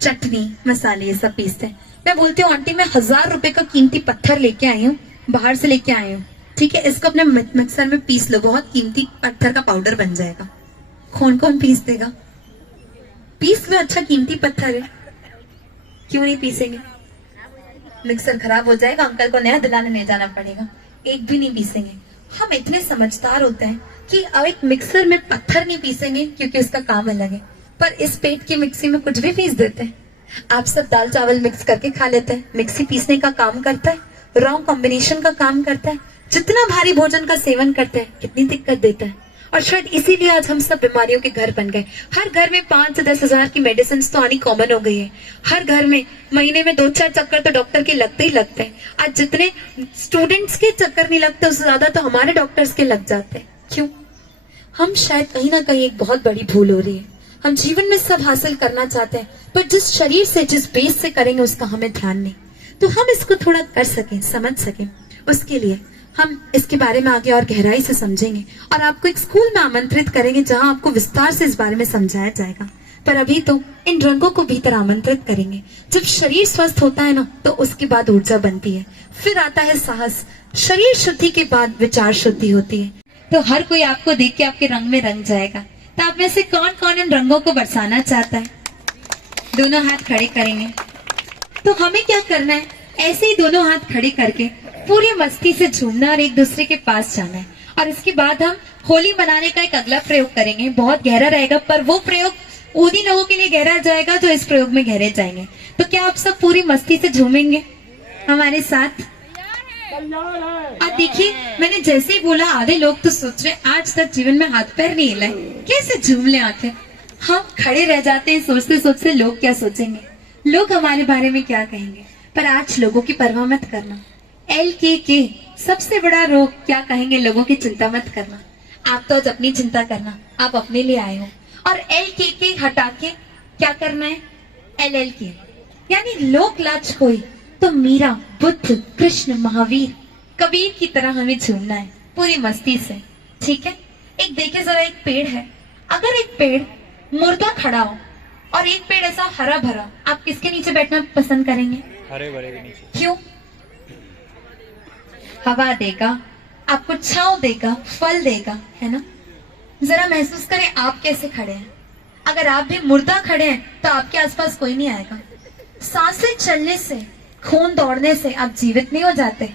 चटनी, मसाले ये सब पीसते हैं। मैं बोलती हूँ आंटी मैं 1000 रुपए का कीमती पत्थर लेके आई हूँ, बाहर से लेके आई हूँ, ठीक है, इसको अपने मिक्सर में पीस लो, बहुत कीमती पत्थर का पाउडर बन जाएगा। कौन कौन पीस देगा? पीस लो, अच्छा कीमती पत्थर है, क्यों नहीं पीसेंगे? मिक्सर खराब हो जाएगा, अंकल को नया दिलाने ले जाना पड़ेगा, एक भी नहीं पीसेंगे। हम इतने समझदार होते हैं कि अब एक मिक्सर में पत्थर नहीं पीसेंगे क्योंकि उसका काम अलग है, पर इस पेट की मिक्सी में कुछ भी पीस देते हैं। आप सब दाल चावल मिक्स करके खा लेते हैं, मिक्सी पीसने का काम करता है, रॉन्ग कॉम्बिनेशन का काम करता है। जितना भारी भोजन का सेवन करते हैं कितनी दिक्कत देता है, और शायद इसीलिए आज हम सब बीमारियों के घर बन गए। हर घर में 5 से 10 हजार की मेडिसिन तो आनी कॉमन हो गई है। हर घर में महीने में 2-4 चक्कर तो डॉक्टर के लगते ही लगते हैं। आज जितने स्टूडेंट्स के चक्कर नहीं लगते उससे ज्यादा तो हमारे डॉक्टर्स के लग जाते हैं। क्यों? हम शायद कहीं ना कहीं एक बहुत बड़ी भूल हो रही है। हम जीवन में सब हासिल करना चाहते हैं, पर जिस शरीर से जिस बेस से करेंगे उसका हमें ध्यान नहीं। तो हम इसको थोड़ा कर सकें, समझ सकें, उसके लिए हम इसके बारे में आगे और गहराई से समझेंगे और आपको एक स्कूल में आमंत्रित करेंगे जहां आपको विस्तार से इस बारे में समझाया जाएगा। पर अभी तो इन रंगों को भीतर आमंत्रित करेंगे। जब शरीर स्वस्थ होता है ना तो उसके बाद ऊर्जा बनती है, फिर आता है साहस। शरीर शुद्धि के बाद विचार शुद्धि होती है। तो हर कोई आपको देख के आपके रंग में रंग जाएगा। तो आप में से कौन कौन इन रंगों को बरसाना चाहता है? दोनों हाथ खड़े करेंगे। तो हमें क्या करना है? ऐसे ही दोनों हाथ खड़े करके पूरी मस्ती से झूमना और एक दूसरे के पास जाना है। और इसके बाद हम होली मनाने का एक अगला प्रयोग करेंगे, बहुत गहरा रहेगा, पर वो प्रयोग उन्हीं लोगों के लिए गहरा जाएगा जो इस प्रयोग में गहरे जाएंगे। तो क्या आप सब पूरी मस्ती से झूमेंगे हमारे साथ? अब देखिए, मैंने जैसे ही बोला आधे लोग तो सोच रहे आज तक जीवन में हाथ पैर नहीं हिलाए, कैसे झूम ले आते। हम खड़े रह जाते हैं सोचते सोचते लोग क्या सोचेंगे, लोग हमारे बारे में क्या कहेंगे। पर आज लोगों की परवाह मत करना। LKK सबसे बड़ा रोग क्या कहेंगे लोगों की चिंता मत करना। आप तो आज अपनी चिंता करना, आप अपने लिए आए हो। और LKK हटा के क्या करना है? LLK यानी लोक लाज कोई। तो मीरा, बुद्ध, कृष्ण, महावीर, कबीर की तरह हमें झूमना है पूरी मस्ती से, ठीक है। एक देखिए जरा, एक पेड़ है, अगर एक पेड़ मुर्दा खड़ा हो और एक पेड़ ऐसा हरा भरा, आप किसके नीचे बैठना पसंद करेंगे? हरे भरे के नीचे। क्यों? हवा देगा, आपको छांव देगा, फल देगा, है ना। जरा महसूस करें आप कैसे खड़े हैं। अगर आप भी मुर्दा खड़े हैं तो आपके आसपास कोई नहीं आएगा। सांसें चलने से, खून दौड़ने से आप जीवित नहीं हो जाते।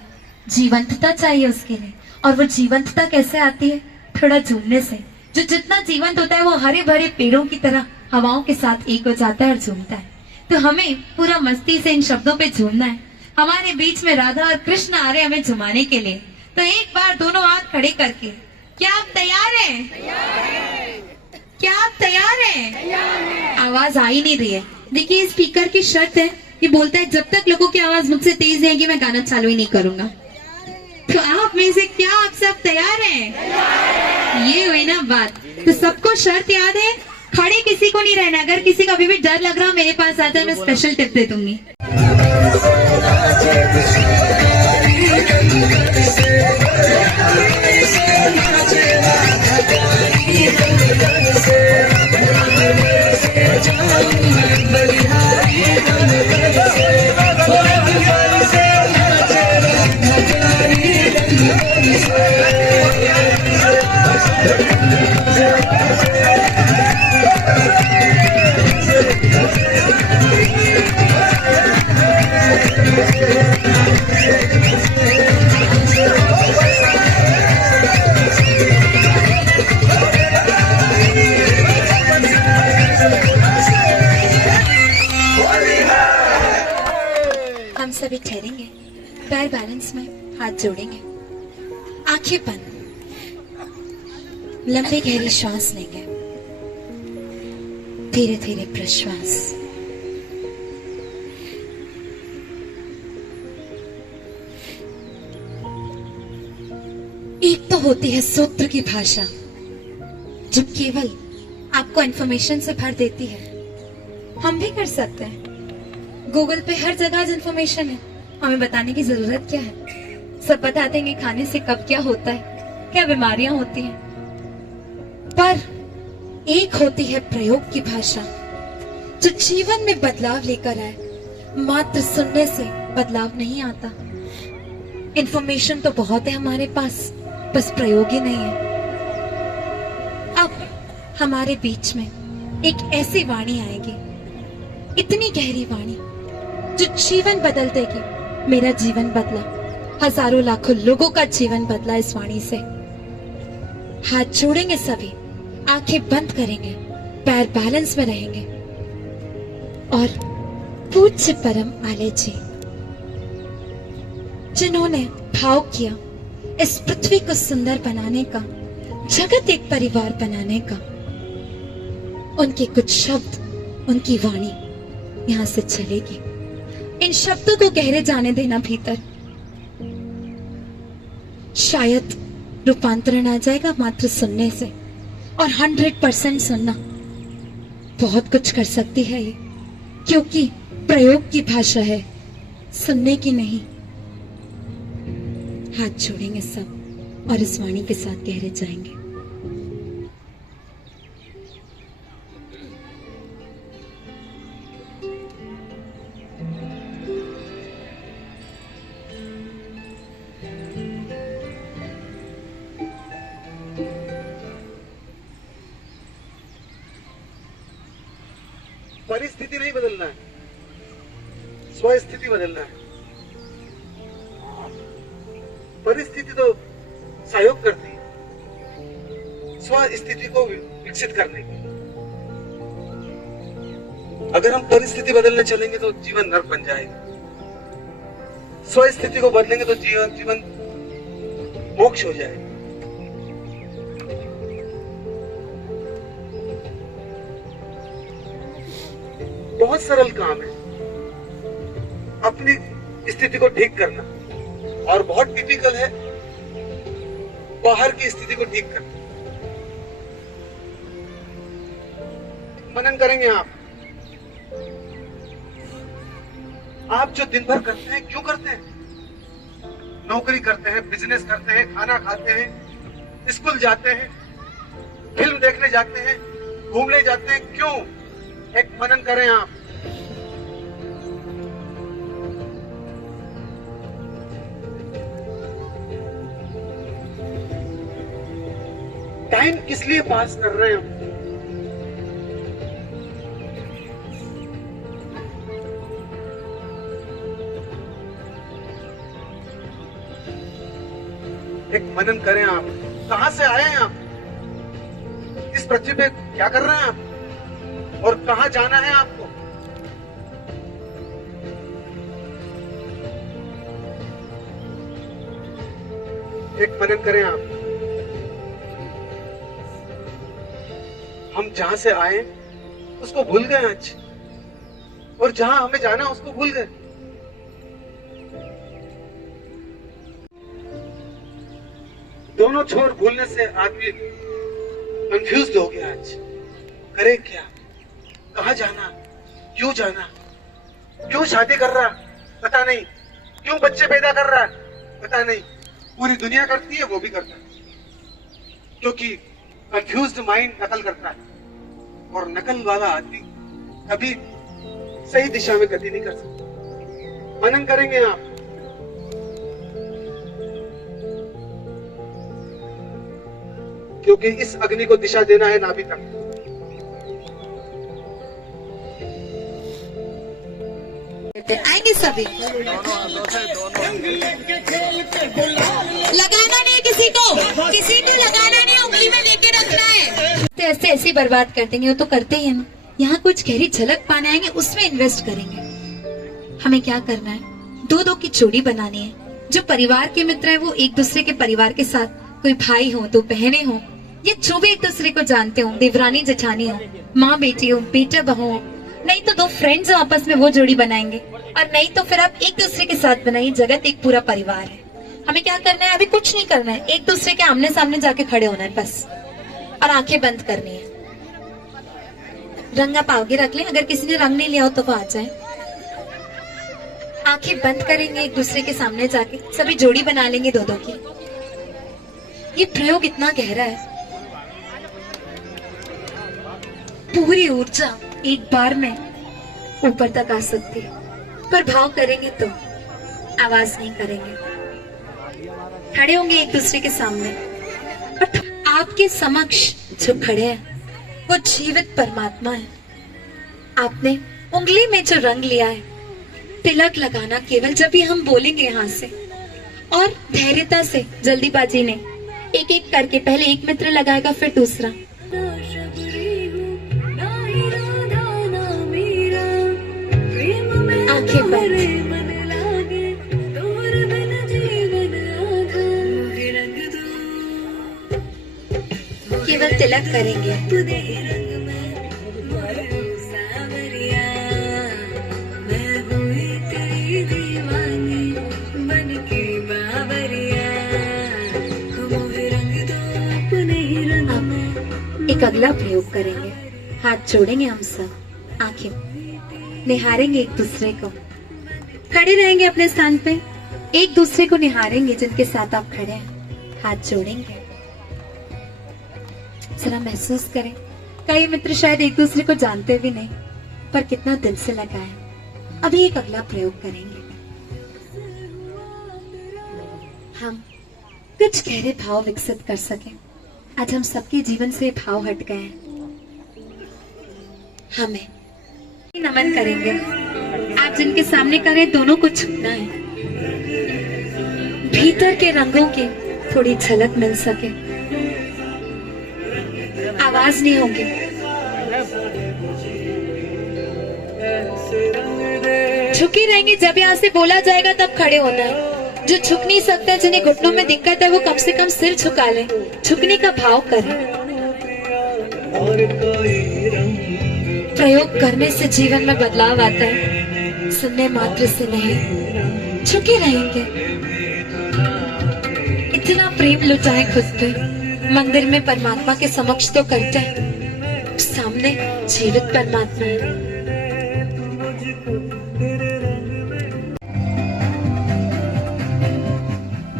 जीवंतता चाहिए उसके लिए, और वो जीवंतता कैसे आती है? थोड़ा झूमने से। जो जितना जीवंत होता है वो हरे भरे पेड़ों की तरह हवाओं के साथ एक हो जाता है और झूमता है। तो हमें पूरा मस्ती से इन शब्दों पे झूमना है। हमारे बीच में राधा और कृष्ण आ रहे हमें झुमाने के लिए। तो एक बार दोनों हाथ खड़े करके, क्या आप तैयार हैं? क्या आप तैयार हैं? आओ आवाज आ ही नहीं रही है। देखिए स्पीकर की शर्त है, ये बोलता है जब तक लोगों की आवाज मुझसे तेज रहेगी मैं गाना चालू ही नहीं करूंगा। तो आप में से क्या आप सब तैयार हैं? ये हुई ना बात। तो सबको शर्त याद है, खड़े किसी को नहीं रहना। अगर किसी को अभी भी डर लग रहा हो मेरे पास आता है, मैं स्पेशल टिप दे दूंगी। हम सभी ठहरेंगे, पैर बैलेंस में, हाथ जोड़ेंगे, आंखें बंद, लंबी गहरी श्वास लेंगे, धीरे धीरे प्रश्वास। एक तो होती है सूत्र की भाषा जो केवल आपको इंफॉर्मेशन से भर देती है। हम भी कर सकते हैं, गूगल पे हर जगह आज इंफॉर्मेशन है, हमें बताने की जरूरत क्या है। सब बता देंगे खाने से कब क्या होता है, क्या बीमारियां होती हैं। पर एक होती है प्रयोग की भाषा जो जीवन में बदलाव लेकर आए। मात्र सुनने से बदलाव नहीं आता। इंफॉर्मेशन तो बहुत है हमारे पास, बस प्रयोग ही नहीं है। अब हमारे बीच में एक ऐसी वाणी आएगी, इतनी गहरी वाणी जो जीवन बदल देगी। मेरा जीवन बदला, हजारों लाखों लोगों का जीवन बदला इस वाणी से। हाथ जोड़ेंगे सभी, आंखें बंद करेंगे, पैर बैलेंस में रहेंगे और पूज्य परम आले जी जिन्होंने भाव किया इस पृथ्वी को सुंदर बनाने का, जगत एक परिवार बनाने का, उनके कुछ शब्द, उनकी वाणी यहां से चलेगी। इन शब्दों को गहरे जाने देना भीतर, शायद रूपांतरण आ जाएगा मात्र सुनने से। और 100% सुनना बहुत कुछ कर सकती है ये, क्योंकि प्रयोग की भाषा है, सुनने की नहीं। हाथ जोड़ेंगे सब और इस वाणी के साथ गहरे जाएंगे। परिस्थिति नहीं बदलना है, स्वस्थिति बदलना है। परिस्थिति तो सहयोग करती है स्वस्थिति को विकसित करने की। अगर हम परिस्थिति बदलने चलेंगे तो जीवन नर्क बन जाएगा। स्वस्थिति को बदलेंगे तो जीवन मोक्ष हो जाएगा। बहुत सरल काम है अपनी स्थिति को ठीक करना, और बहुत टिपिकल है बाहर की स्थिति को ठीक करना। मनन करेंगे आप जो दिन भर करते हैं, क्यों करते हैं? नौकरी करते हैं, बिजनेस करते हैं, खाना खाते हैं, स्कूल जाते हैं, फिल्म देखने जाते हैं, घूमने जाते हैं, क्यों? एक मनन करें आप। टाइम किस लिए पास कर रहे हैं हम? एक मनन करें आप। कहां से आए हैं आप? इस पृथ्वी पे क्या कर रहे हैं आप? और कहां जाना है आपको? एक मनन करें आप। हम जहां से आए उसको भूल गए आज, और जहां हमें जाना उसको भूल गए। दोनों छोर भूलने से आदमी कंफ्यूज हो गया आज। करे क्या, कहाँ जाना, क्यों जाना, क्यों शादी कर रहा पता नहीं, क्यों बच्चे पैदा कर रहा पता नहीं। पूरी दुनिया करती है, वो भी करता है, क्योंकि कंफ्यूज्ड माइंड नकल करता है, और नकल वाला आदमी कभी सही दिशा में गति नहीं कर सकता। मनन करेंगे आप, क्योंकि इस अग्नि को दिशा देना है नाभि तक। आएंगे सभी। लगाना नहीं किसी को लगाना नहीं, उंगली में लेके रखना है। तो ऐसे बर्बाद कर देंगे, वो तो करते ही है ना। यहाँ कुछ गहरी झलक पाने आएंगे, उसमें इन्वेस्ट करेंगे। हमें क्या करना है, दो की जोड़ी बनानी है। जो परिवार के मित्र है वो एक दूसरे के परिवार के साथ, कोई भाई हो, दो बहने हो, ये जो भी एक दूसरे को जानते हो, देवरानी जेठानी हो, माँ बेटी हो, बेटा बहू हो, नहीं तो दो फ्रेंड्स हो आपस में, वो जोड़ी बनाएंगे। और नहीं तो फिर आप एक दूसरे के साथ बनाइए। जगत एक पूरा परिवार है। हमें क्या करना है, अभी कुछ नहीं करना है, एक दूसरे के आमने सामने जाके खड़े होना है बस, और आंखें बंद करनी है। रंग आप आगे रख लें, अगर किसी ने रंग नहीं लिया हो तो वो आ जाए। आंखें बंद करेंगे, एक दूसरे के सामने जाके सभी जोड़ी बना लेंगे दो की। ये प्रयोग इतना गहरा है, पूरी ऊर्जा एक बार में ऊपर तक आ सकती है, पर भाव करेंगे तो आवाज नहीं करेंगे। खड़े होंगे एक दूसरे के सामने, और आपके समक्ष जो खड़े हैं वो जीवित परमात्मा है। आपने उंगली में जो रंग लिया है, तिलक लगाना केवल जब भी हम बोलेंगे यहाँ से, और धैर्यता से, जल्दीबाजी नहीं, एक एक करके पहले एक मित्र लगाएगा, फिर दूसरा। आंखें बंद, केवल तिलक करेंगे। एक अगला प्रयोग करेंगे, हाथ जोड़ेंगे हम सब, आंखें निहारेंगे एक दूसरे को, खड़े रहेंगे अपने स्थान पे, एक दूसरे को निहारेंगे जिनके साथ आप खड़े हैं, हाथ जोड़ेंगे। जरा महसूस करें, कई मित्र शायद एक दूसरे को जानते भी नहीं, पर कितना दिल से लगा है। अभी एक अगला प्रयोग करेंगे, हम कुछ गहरे भाव विकसित कर सकें। आज हम सबके जीवन से भाव हट गए हैं। हमें नमन करेंगे, आप जिनके सामने करें, दोनों को छूना है, भीतर के रंगों की थोड़ी झलक मिल सके। आवाज नहीं होगी, झुकी रहेंगे। जब यहाँ से बोला जाएगा तब खड़े होना है। जो झुक नहीं सकते, जिन्हें घुटनों में दिक्कत है, वो कम से कम सिर झुका लें, झुकने का भाव करें। प्रयोग करने से जीवन में बदलाव आता है, सुनने मात्र से नहीं। झुके रहेंगे, इतना प्रेम लुटाएं खुद पे। मंदिर में परमात्मा के समक्ष तो करते हैं, सामने जीवित परमात्मा है।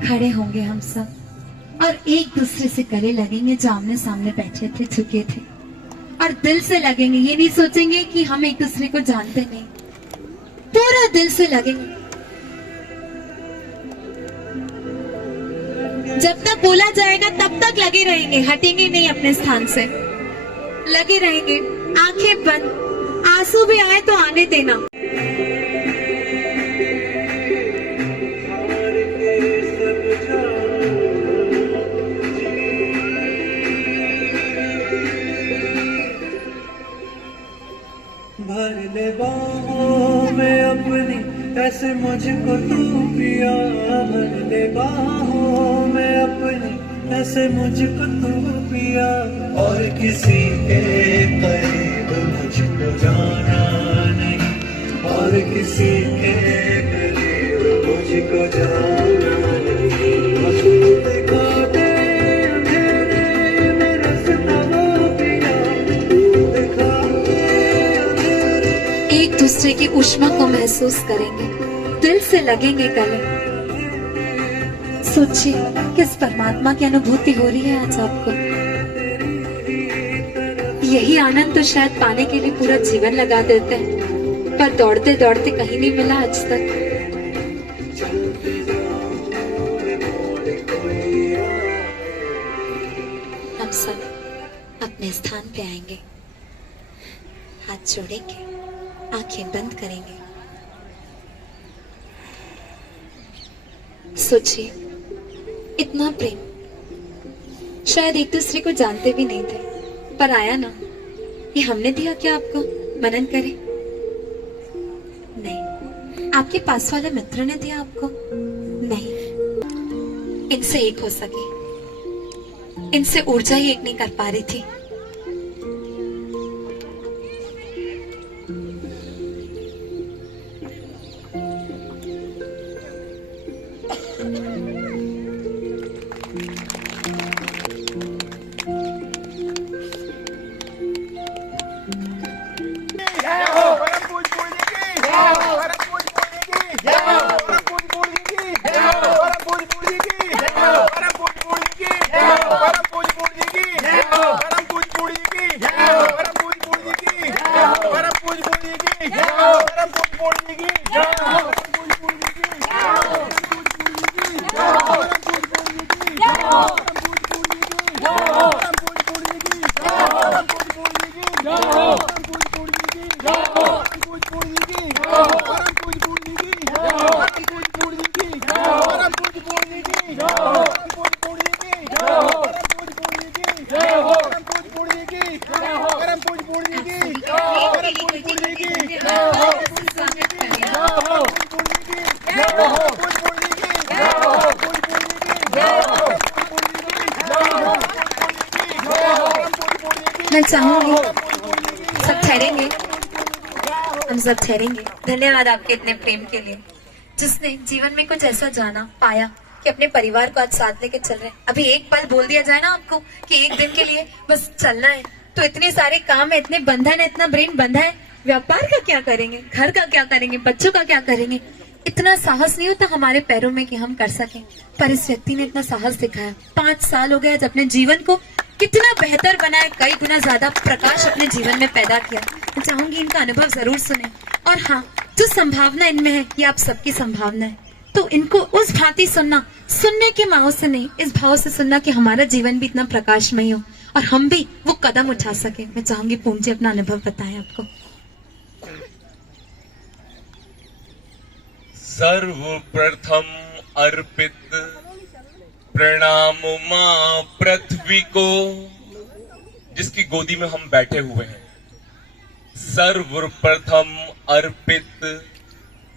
खड़े होंगे हम सब और एक दूसरे से गले लगेंगे, जो आमने सामने बैठे थे, झुके थे, और दिल से लगेंगे। ये नहीं सोचेंगे कि हम एक दूसरे को जानते नहीं, पूरा दिल से लगेंगे। जब तक बोला जाएगा तब तक लगे रहेंगे, हटेंगे नहीं अपने स्थान से, लगे रहेंगे। आंखें बंद, आंसू भी आए तो आने देना। भर ले बाहों में अपनी, ऐसे मुझको तू पिया। भर ले बाहों में अपनी, ऐसे मुझको तू पिया। और किसी के करीब मुझको जाना नहीं और किसी के करीब मुझको जाना नहीं। दिखाते अंधेरे में रास्ता वो पिया, दिखाते अंधेरे। एक दूसरे की ऊष्मा को महसूस करेंगे, दिल से लगेंगे गले। सोचिए किस परमात्मा की अनुभूति हो रही है आज आपको। यही आनंद तो शायद पाने के लिए पूरा जीवन लगा देते हैं, पर दौड़ते दौड़ते कहीं नहीं मिला आज तक। हम सब अपने स्थान पे आएंगे, हाथ जोड़ेंगे, आंखें बंद करेंगे। सोचिए इतना प्रेम, शायद एक दूसरे को जानते भी नहीं थे, पर आया ना। ये हमने दिया क्या आपको? मनन करें? नहीं। आपके पास वाले मित्र ने दिया आपको? नहीं। इनसे एक हो सके, इनसे ऊर्जा ही एक नहीं कर पा रही थी। मैं चाहूंगी सब ठहरेंगे, हम सब ठहरेंगे। धन्यवाद आपके इतने प्रेम के लिए, जिसने जीवन में कुछ ऐसा जाना पाया कि अपने परिवार को आज साथ लेके चल रहे हैं। अभी एक पल बोल दिया जाए ना आपको कि एक दिन के लिए बस चलना है, तो इतने सारे काम है, इतने बंधन है, इतना ब्रेन बंधा है। व्यापार का क्या करेंगे, घर का क्या करेंगे, बच्चों का क्या करेंगे। इतना साहस नहीं होता हमारे पैरों में कि हम कर सकें, पर इस व्यक्ति ने इतना साहस दिखाया। 5 साल हो गए आज अपने जीवन को कितना बेहतर बनाया, कई गुना ज्यादा प्रकाश अपने जीवन में पैदा किया। मैं चाहूंगी इनका अनुभव जरूर सुने। और हाँ, जो संभावना इनमें है ये आप सबकी संभावना है, तो इनको उस भांति सुनना, सुनने के भाव से नहीं, इस भाव से सुनना कि हमारा जीवन भी इतना प्रकाशमय हो और हम भी वो कदम उठा सके। मैं चाहूंगी पूर्ण जी अपना अनुभव बताएं आपको। सर्वप्रथम अर्पित प्रणाम माँ पृथ्वी को, जिसकी गोदी में हम बैठे हुए हैं। सर्वप्रथम अर्पित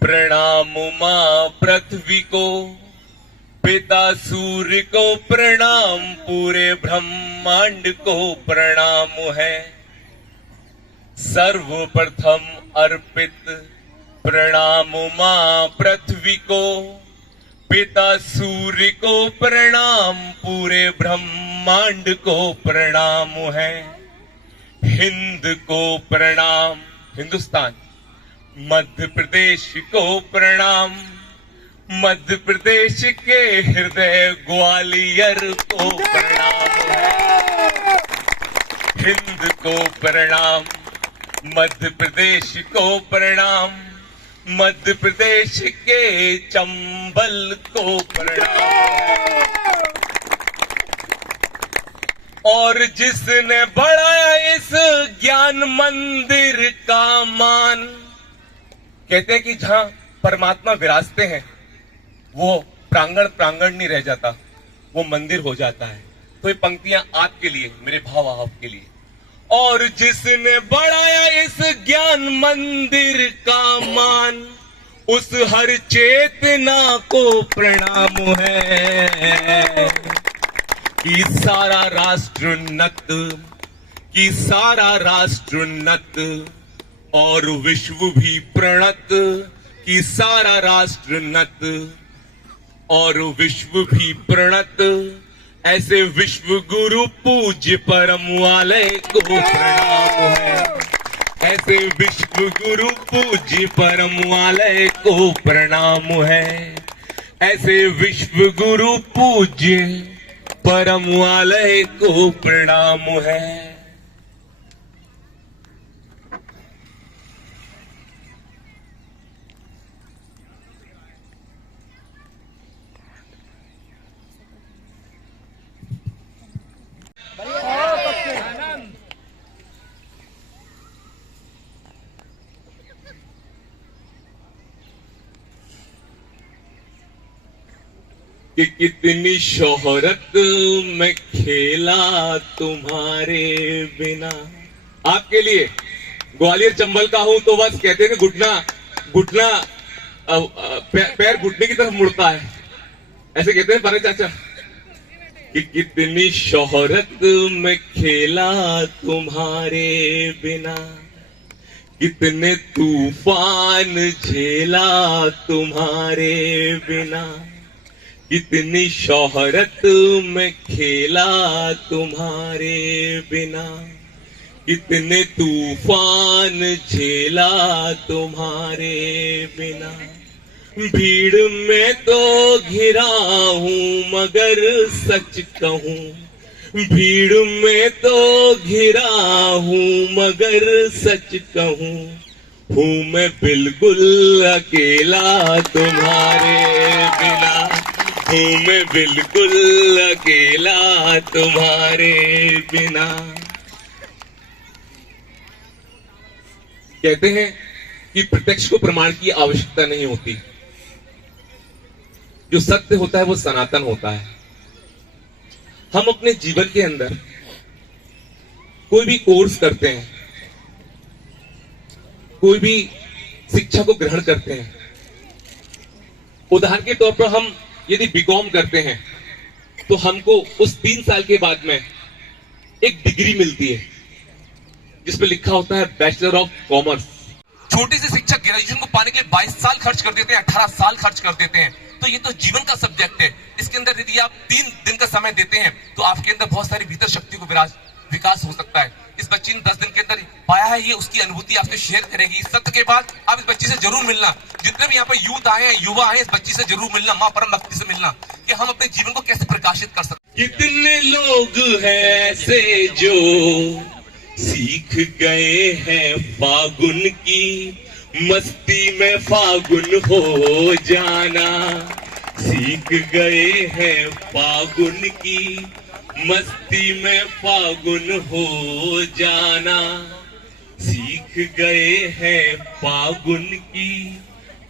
प्रणाम माँ पृथ्वी को, पिता सूर्य को प्रणाम, पूरे ब्रह्मांड को प्रणाम है। सर्वप्रथम अर्पित प्रणाम माँ पृथ्वी को, पिता सूर्य को प्रणाम, पूरे ब्रह्मांड को प्रणाम है। हिंद को प्रणाम, हिंदुस्तान। मध्य प्रदेश को प्रणाम, मध्य प्रदेश के हृदय ग्वालियर को प्रणाम है। हिंद को प्रणाम, मध्य प्रदेश को प्रणाम, मध्य प्रदेश के चंबल को प्रणाम। और जिसने बढ़ाया इस ज्ञान मंदिर का मान, कहते हैं कि जहां परमात्मा विराजते हैं वो प्रांगण प्रांगण नहीं रह जाता, वो मंदिर हो जाता है। तो ये पंक्तियां आपके लिए, मेरे भाव आपके लिए। और जिसने बढ़ाया इस ज्ञान मंदिर का मान, उस हर चेतना को प्रणाम है। कि सारा राष्ट्र नत, कि सारा राष्ट्र नत और विश्व भी प्रणत, कि सारा राष्ट्र नत और विश्व भी प्रणत, ऐसे विश्व गुरु पूज्य परम वाले को प्रणाम है। ऐसे विश्व गुरु पूज्य परम वाले को प्रणाम है। ऐसे विश्व गुरु पूज्य परम वाले को प्रणाम है। कि कितनी शोहरत में खेला तुम्हारे बिना। आपके लिए ग्वालियर चंबल का हूं तो बस कहते हैं घुटना घुटना पैर घुटने की तरफ मुड़ता है, ऐसे कहते हैं पारे चाचा। कि कितनी शोहरत में खेला तुम्हारे बिना, कितने तूफान झेला तुम्हारे बिना, कितनी शोहरत में खेला तुम्हारे बिना, कितने तूफान झेला तुम्हारे बिना। भीड़ में तो घिरा हूं मगर सच कहूं, भीड़ में तो घिरा हूं मगर सच कहूं, हूं मैं बिल्कुल अकेला तुम्हारे बिना, हूं मैं बिल्कुल अकेला तुम्हारे बिना। कहते हैं कि प्रत्यक्ष को प्रमाण की आवश्यकता नहीं होती, जो सत्य होता है वो सनातन होता है। हम अपने जीवन के अंदर कोई भी कोर्स करते हैं, कोई भी शिक्षा को ग्रहण करते हैं, उदाहरण के तौर पर हम यदि बीकॉम करते हैं तो हमको उस 3 साल के बाद में एक डिग्री मिलती है जिस पे लिखा होता है बैचलर ऑफ कॉमर्स। छोटी सी शिक्षक ग्रेजुएशन को पाने के लिए 22 साल खर्च कर देते हैं, 18 साल खर्च कर देते हैं। तो ये तो जीवन का सब्जेक्ट है, इसके अंदर यदि आप 3 दिन का समय देते हैं तो आपके अंदर बहुत सारी भीतर शक्ति को विकास हो सकता है। इस बच्ची ने 10 दिन के अंदर पाया है, ये उसकी अनुभूति आपसे शेयर करेगी। इस सत्र के बाद आप इस बच्ची से जरूर मिलना, जितने भी यहाँ पे यूथ आए हैं, युवा आए, इस बच्ची से जरूर मिलना, माँ परम भक्ति से मिलना, कि हम अपने जीवन को कैसे प्रकाशित कर सकते। कितने लोग हैं ऐसे जो सीख गए हैं फागुन की मस्ती में फागुन हो जाना, सीख गए हैं फागुन की मस्ती में फागुन हो जाना, सीख गए हैं फागुन की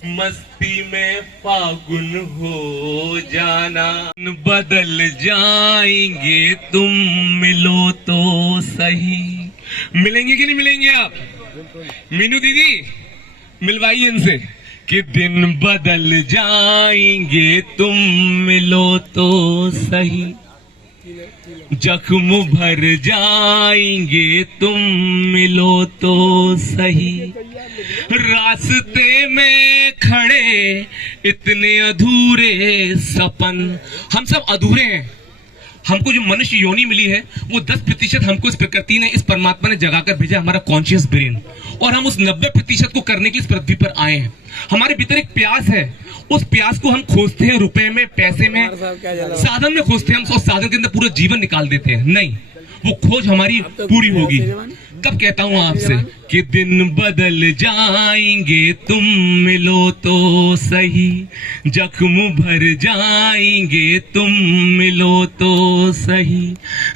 मस्ती में फागुन हो जाना। बदल जाएंगे तुम मिलो तो सही। मिलेंगे कि नहीं मिलेंगे आप? मीनू दीदी मिलवाइए इनसे कि दिन बदल जाएंगे तुम मिलो तो सही, जख्म भर जाएंगे तुम मिलो तो सही, रास्ते में खड़े इतने अधूरे सपन। हम सब अधूरे हैं, हमको जो मनुष्य योनि मिली है वो 10% हमको इस प्रकृति ने, इस परमात्मा ने जगाकर भेजा, हमारा कॉन्शियस ब्रेन, और हम उस 90% को करने की इस पृथ्वी पर आए हैं। हमारे भीतर एक प्यास है, उस प्यास को हम खोजते हैं रुपए में, पैसे में, साधन में खोजते हैं। हम उस साधन के अंदर पूरा जीवन निकाल देते हैं। नहीं, वो खोज हमारी पूरी होगी। कब कहता हूं आपसे कि दिन बदल जाएंगे तुम मिलो तो सही, जख्म भर जाएंगे तुम मिलो तो सही,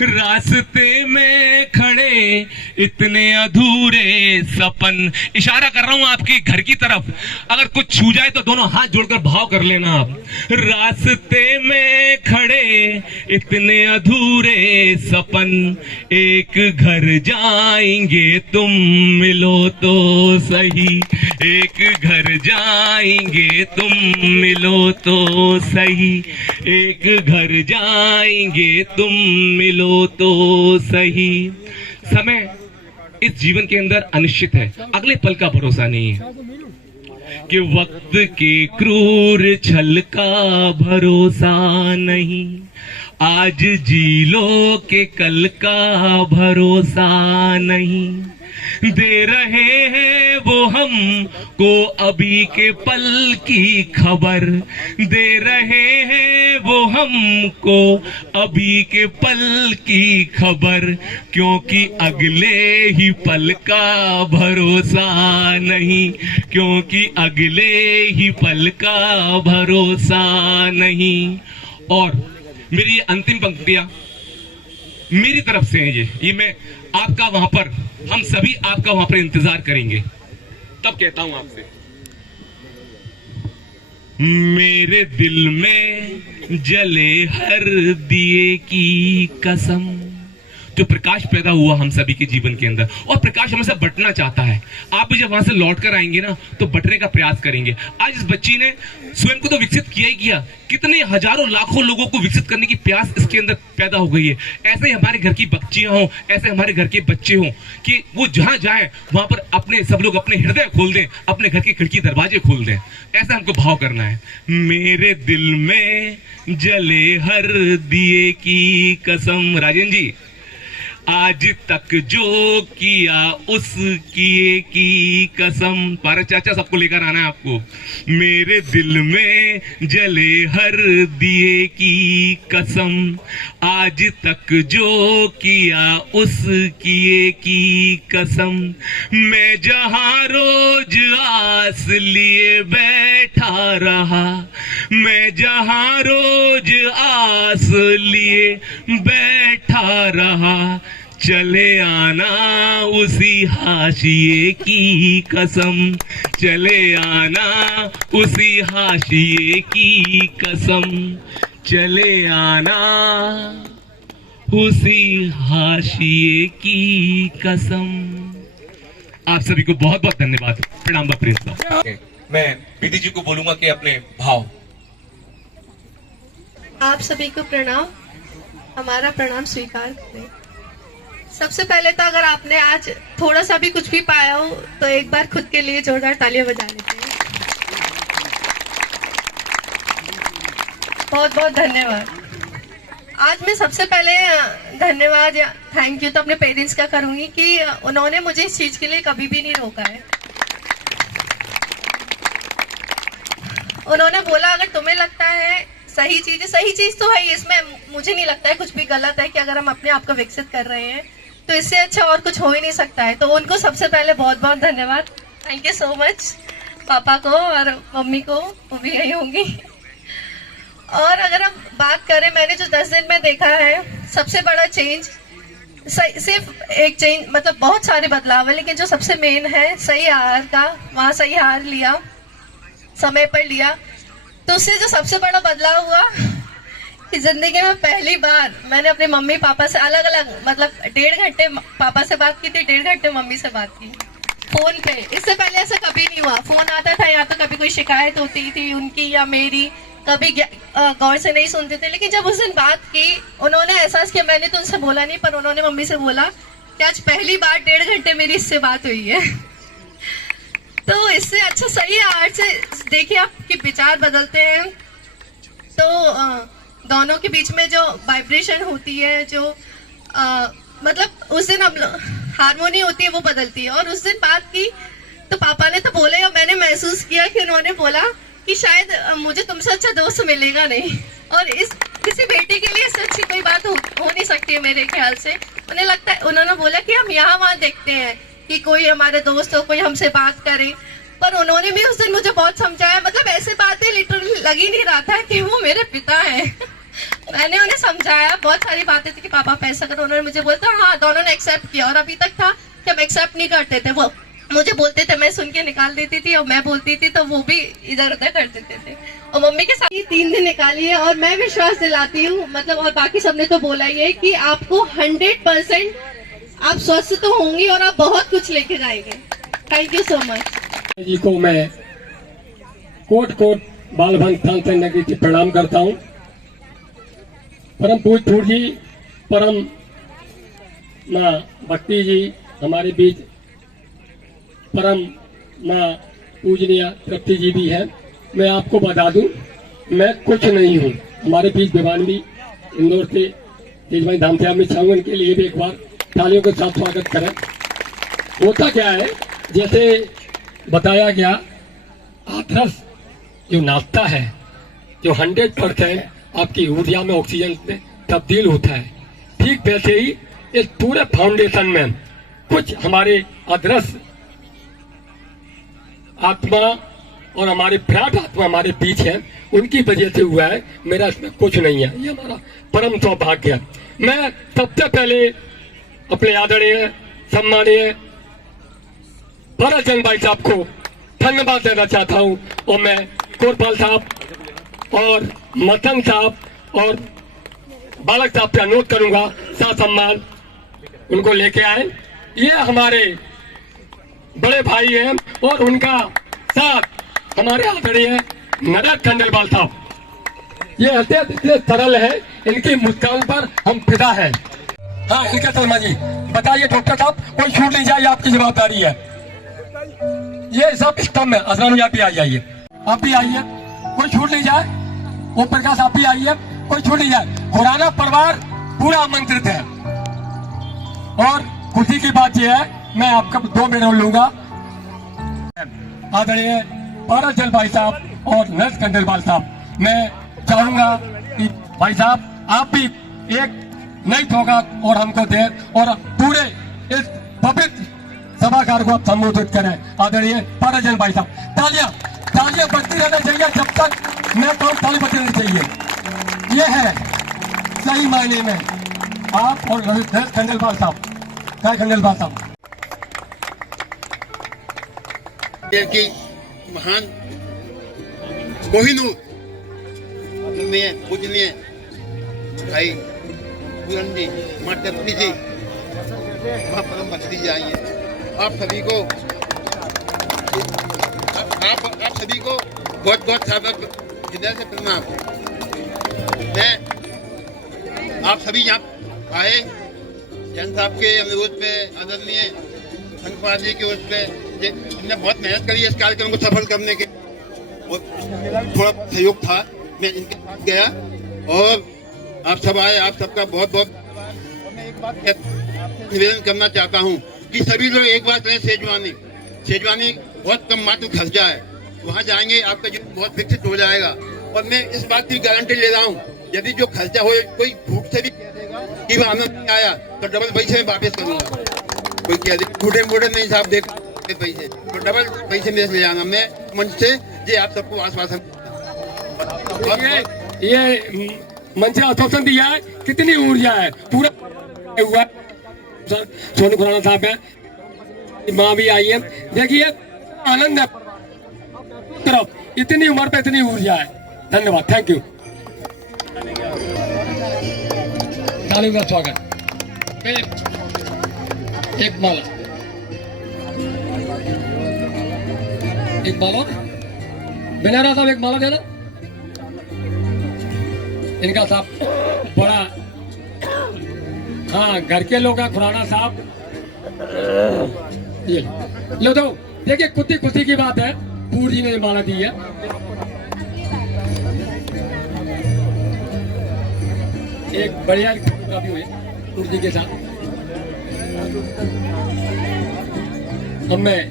रास्ते में खड़े इतने अधूरे सपन। इशारा कर रहा हूं आपके घर की तरफ, अगर कुछ छू जाए तो दोनों हाथ जोड़कर भाव कर लेना आप। रास्ते में खड़े इतने अधूरे सपन, एक घर जाएंगे तुम मिलो तो सही, एक घर जाएंगे तुम मिलो तो सही, एक घर जाएंगे तुम मिलो तो सही, समय इस जीवन के अंदर अनिश्चित है, अगले पल का भरोसा नहीं है, कि वक्त के क्रूर छल का भरोसा नहीं, आज जी लो के कल का भरोसा नहीं, दे रहे हैं वो हमको अभी के पल की खबर, दे रहे हैं वो हमको अभी के पल की खबर, क्योंकि अगले ही पल का भरोसा नहीं, क्योंकि अगले ही पल का भरोसा नहीं। और मेरी ये अंतिम पंक्तियां मेरी तरफ से है, ये मैं आपका वहां पर, हम सभी आपका वहां पर इंतजार करेंगे। तब कहता हूं आपसे, मेरे दिल में जले हर दिए की कसम, जो प्रकाश पैदा हुआ हम सभी के जीवन के अंदर, और प्रकाश हमेशा बटना चाहता है। आप भी जब वहां से लौट कर आएंगे ना, तो बटने का प्रयास करेंगे। आज इस बच्ची ने स्वयं को तो विकसित किया ही किया, कितने हजारों लाखों लोगों को विकसित करने की प्यास इसके अंदर पैदा हो गई है। ऐसे ही हमारे घर की बच्चियां हों, ऐसे हमारे घर के बच्चे हों, कि वो जहां जाए वहां पर अपने सब लोग अपने हृदय खोल दें, अपने घर की खिड़की दरवाजे खोल दें। ऐसा हमको भाव करना है। मेरे दिल में जले हर दिए की कसम, राजेंद्र जी, आज तक जो किया उस किए की कसम। पारस चाचा, सबको लेकर आना है आपको। मेरे दिल में जले हर दिए की कसम, आज तक जो किया उस किए की कसम। मैं जहां रोज आस लिए बैठा रहा, मैं जहां रोज आस लिए बैठा रहा, चले आना उसी हाशिए की कसम, चले आना उसी हाशिए की कसम, चले आना उसी हाशिए की कसम। आप सभी को बहुत बहुत धन्यवाद। प्रणाम प्रिंस साहब। मैं विधि जी को बोलूंगा कि अपने भाव। आप सभी को प्रणाम, हमारा प्रणाम स्वीकार करें। सबसे पहले तो अगर आपने आज थोड़ा सा भी कुछ भी पाया हो तो एक बार खुद के लिए जोरदार तालियां बजा लेते हैं। बहुत बहुत धन्यवाद। आज मैं सबसे पहले धन्यवाद या थैंक यू तो अपने पेरेंट्स का करूंगी कि उन्होंने मुझे इस चीज के लिए कभी भी नहीं रोका है। उन्होंने बोला अगर तुम्हें लगता है सही चीज तो है, इसमें मुझे नहीं लगता है कुछ भी गलत है कि अगर हम अपने आप को विकसित कर रहे हैं तो इससे अच्छा और कुछ हो ही नहीं सकता है। तो उनको सबसे पहले बहुत बहुत धन्यवाद, थैंक यू सो मच। पापा को और मम्मी को, वो भी यही होंगी। और अगर हम बात करें, मैंने जो 10 दिन में देखा है, सबसे बड़ा चेंज सिर्फ एक चेंज, मतलब बहुत सारे बदलाव है, लेकिन जो सबसे मेन है सही आहार का, वहाँ सही आहार लिया, समय पर लिया, तो उससे जो सबसे बड़ा बदलाव हुआ कि जिंदगी में पहली बार मैंने अपने मम्मी पापा से अलग अलग, मतलब 1.5 घंटे पापा से बात की थी, 1.5 घंटे मम्मी से बात की फोन पे। इससे पहले ऐसा कभी नहीं हुआ। फोन आता था या तो कभी कोई शिकायत होती थी उनकी या मेरी, कभी गौर से नहीं सुनते थे। लेकिन जब उस दिन बात की, उन्होंने एहसास किया, मैंने तो उनसे बोला नहीं पर उन्होंने मम्मी से बोला कि आज पहली बार 1.5 घंटे मेरी इससे बात हुई है। तो इससे अच्छा सही आहार से देखिए आपके विचार बदलते हैं, तो दोनों के बीच में जो वाइब्रेशन होती है, जो मतलब उस दिन हम हार्मोनी होती है, वो बदलती है। और उस दिन बात की तो पापा ने तो बोले और मैंने महसूस किया कि उन्होंने बोला कि शायद मुझे तुमसे अच्छा दोस्त मिलेगा नहीं, और इस किसी बेटी के लिए इससे अच्छी कोई बात हो नहीं सकती है मेरे ख्याल से। उन्हें लगता है, उन्होंने बोला कि हम यहाँ वहाँ देखते हैं कि कोई हमारे दोस्त हो, कोई हमसे बात करे, पर उन्होंने भी उस दिन मुझे बहुत समझाया। मतलब ऐसे बातें लिटरली लग ही नहीं रहा था कि वो मेरे पिता हैं। मैंने उन्हें समझाया, बहुत सारी बातें थी कि पापा पैसा करो, उन्होंने मुझे बोलता हाँ, दोनों ने एक्सेप्ट किया। और अभी तक था कि हम एक्सेप्ट नहीं करते थे, वो मुझे बोलते थे, मैं सुन के निकाल देती थी, और मैं बोलती थी तो वो भी इधर उधर कर देते थे। और मम्मी के साथ 3 दिन निकाली है, और मैं विश्वास दिलाती हूँ, मतलब और बाकी सबने तो बोला ही है कि आपको 100% आप स्वस्थ तो होंगी और आप बहुत कुछ लेके जाएंगे। Thank you so much. जी को मैं कोट बालभंग थान नगरी की प्रणाम करता हूँ। परम पूज्य जी, परम माँ भक्ति जी हमारे बीच, परम माँ पूजनीय तृप्ति जी भी है। मैं आपको बता दूं, मैं कुछ नहीं हूँ। हमारे बीच भिवानी इंदौर से तेज भाई धाम से आमिर चाहूँ, इनके लिए भी एक बार तालियों के साथ स्वागत करें। होता क्या है, जैसे बताया गया, आदर्श जो नाश्ता है, जो 100% आपकी ऊर्जा में, ऑक्सीजन में तब्दील होता है, ठीक वैसे ही इस पूरे फाउंडेशन में कुछ हमारे आदर्श आत्मा और हमारे विराट आत्मा हमारे बीच है, उनकी वजह से हुआ है। मेरा इसमें कुछ नहीं है, ये हमारा परम सौभाग्य है। मैं सबसे पहले अपने आदरणीय सम्मानीय भरतचंद भाई साहब को धन्यवाद देना चाहता हूँ, और मैं कोरपाल साहब और मदन साहब और बालक साहब से अनुरोध करूंगा, सम्मान उनको लेके आए। ये हमारे बड़े भाई हैं और उनका साथ हमारे आदरणीय नरेश खंडेलवाल साहब। ये अत्यंत इतने सरल है, इनकी मुस्कान पर हम फिदा हैं। हाँ, इनके शर्मा जी बताइए डॉक्टर साहब, कोई छूट नहीं जाए, आपकी जवाबदारी है। ये सब स्तंभ है। असरानी आप भी आ जाइए, आप भी आइए, कोई छूट नहीं जाए। ओम प्रकाश आप भी आइए, कोई छूट नहीं जाए। खुराना परिवार पूरा आमंत्रित है। और खुशी की बात यह है, मैं आपका 2 मिनट लूंगा। आदरणीय भरतचंद भाई साहब और नरेश खंडेलवाल साहब, मैं चाहूंगा कि भाई साहब आप भी एक नई सौगात और हमको दें और पूरे इस पवित्र सभागार को आप संबोधित करें। आदरणीय भरतचंद भाई साहब, तालियां बजती रहना चाहिए, जब तक मैं कहूँ ताली बजती रहनी चाहिए। ये है सही मायने में आप और नरेश खंडेलवाल साहब, खंडेलवाल साहब की महान कोहिनूर पूजनीय भाई पूरन जी, माँ तृप्ति जी, माँ परम भक्ति जी आई है। आप सभी को बहुत बहुत हृदय से प्रणाम। मैं आप सभी यहाँ आए जैन साहब के अनुरोध पे, आदरणीय संघपाल जी के उस पे, इन्होंने बहुत मेहनत करी इस कार्यक्रम को सफल करने के, और थोड़ा सहयोग था, मैं इनके साथ गया और आप सब आए। आप सबका बहुत बहुत मैं एक बात निवेदन करना चाहता हूँ कि सभी लोग एक बार करें, सेजवानी बहुत कम मात्र खर्चा है, वहाँ जाएंगे आपका जीवन बहुत विकसित हो जाएगा। और मैं इस बात की गारंटी ले रहा हूँ, यदि जो खर्चा हो, कोई भूख से भी कि वो आनंद नहीं आया तो डबल पैसे में वापस करूँगा। कोई कह दे टूटे मोटे नहीं साहब, देख पैसे तो डबल पैसे में ले जाना। मैं मंच से ये आप सबको आश्वासन, ये मंच से आश्वासन दिया है। कितनी ऊर्जा है, पूरा हुआ। सोनू खुराना साहब है, माँ भी आई है। देखिए आनंद है तरफ, इतनी उम्र पे इतनी ऊर्जा है। धन्यवाद, थैंक यू। तालियों का स्वागत। एक माला बेनारा साहब, एक माला देना। इनका साहब बड़ा, हाँ घर के लोग हैं, खुराना साहब। ये लो दो। देखिए खुशी की बात है, पूर जी ने माला दी है। एक बढ़िया भी हुई पूर जी के साथ। अब मैं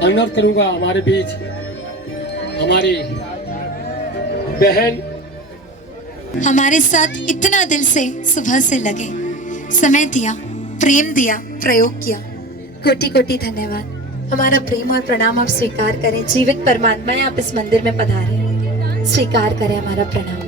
अनुरोध करूंगा, हमारे बीच हमारी बहन हमारे साथ इतना दिल से सुबह से लगे, समय दिया, प्रेम दिया, प्रयोग किया। कोटि कोटि धन्यवाद। हमारा प्रेम और प्रणाम आप स्वीकार करें। जीवित परमात्मा आप इस मंदिर में पधारे, स्वीकार करें हमारा प्रणाम।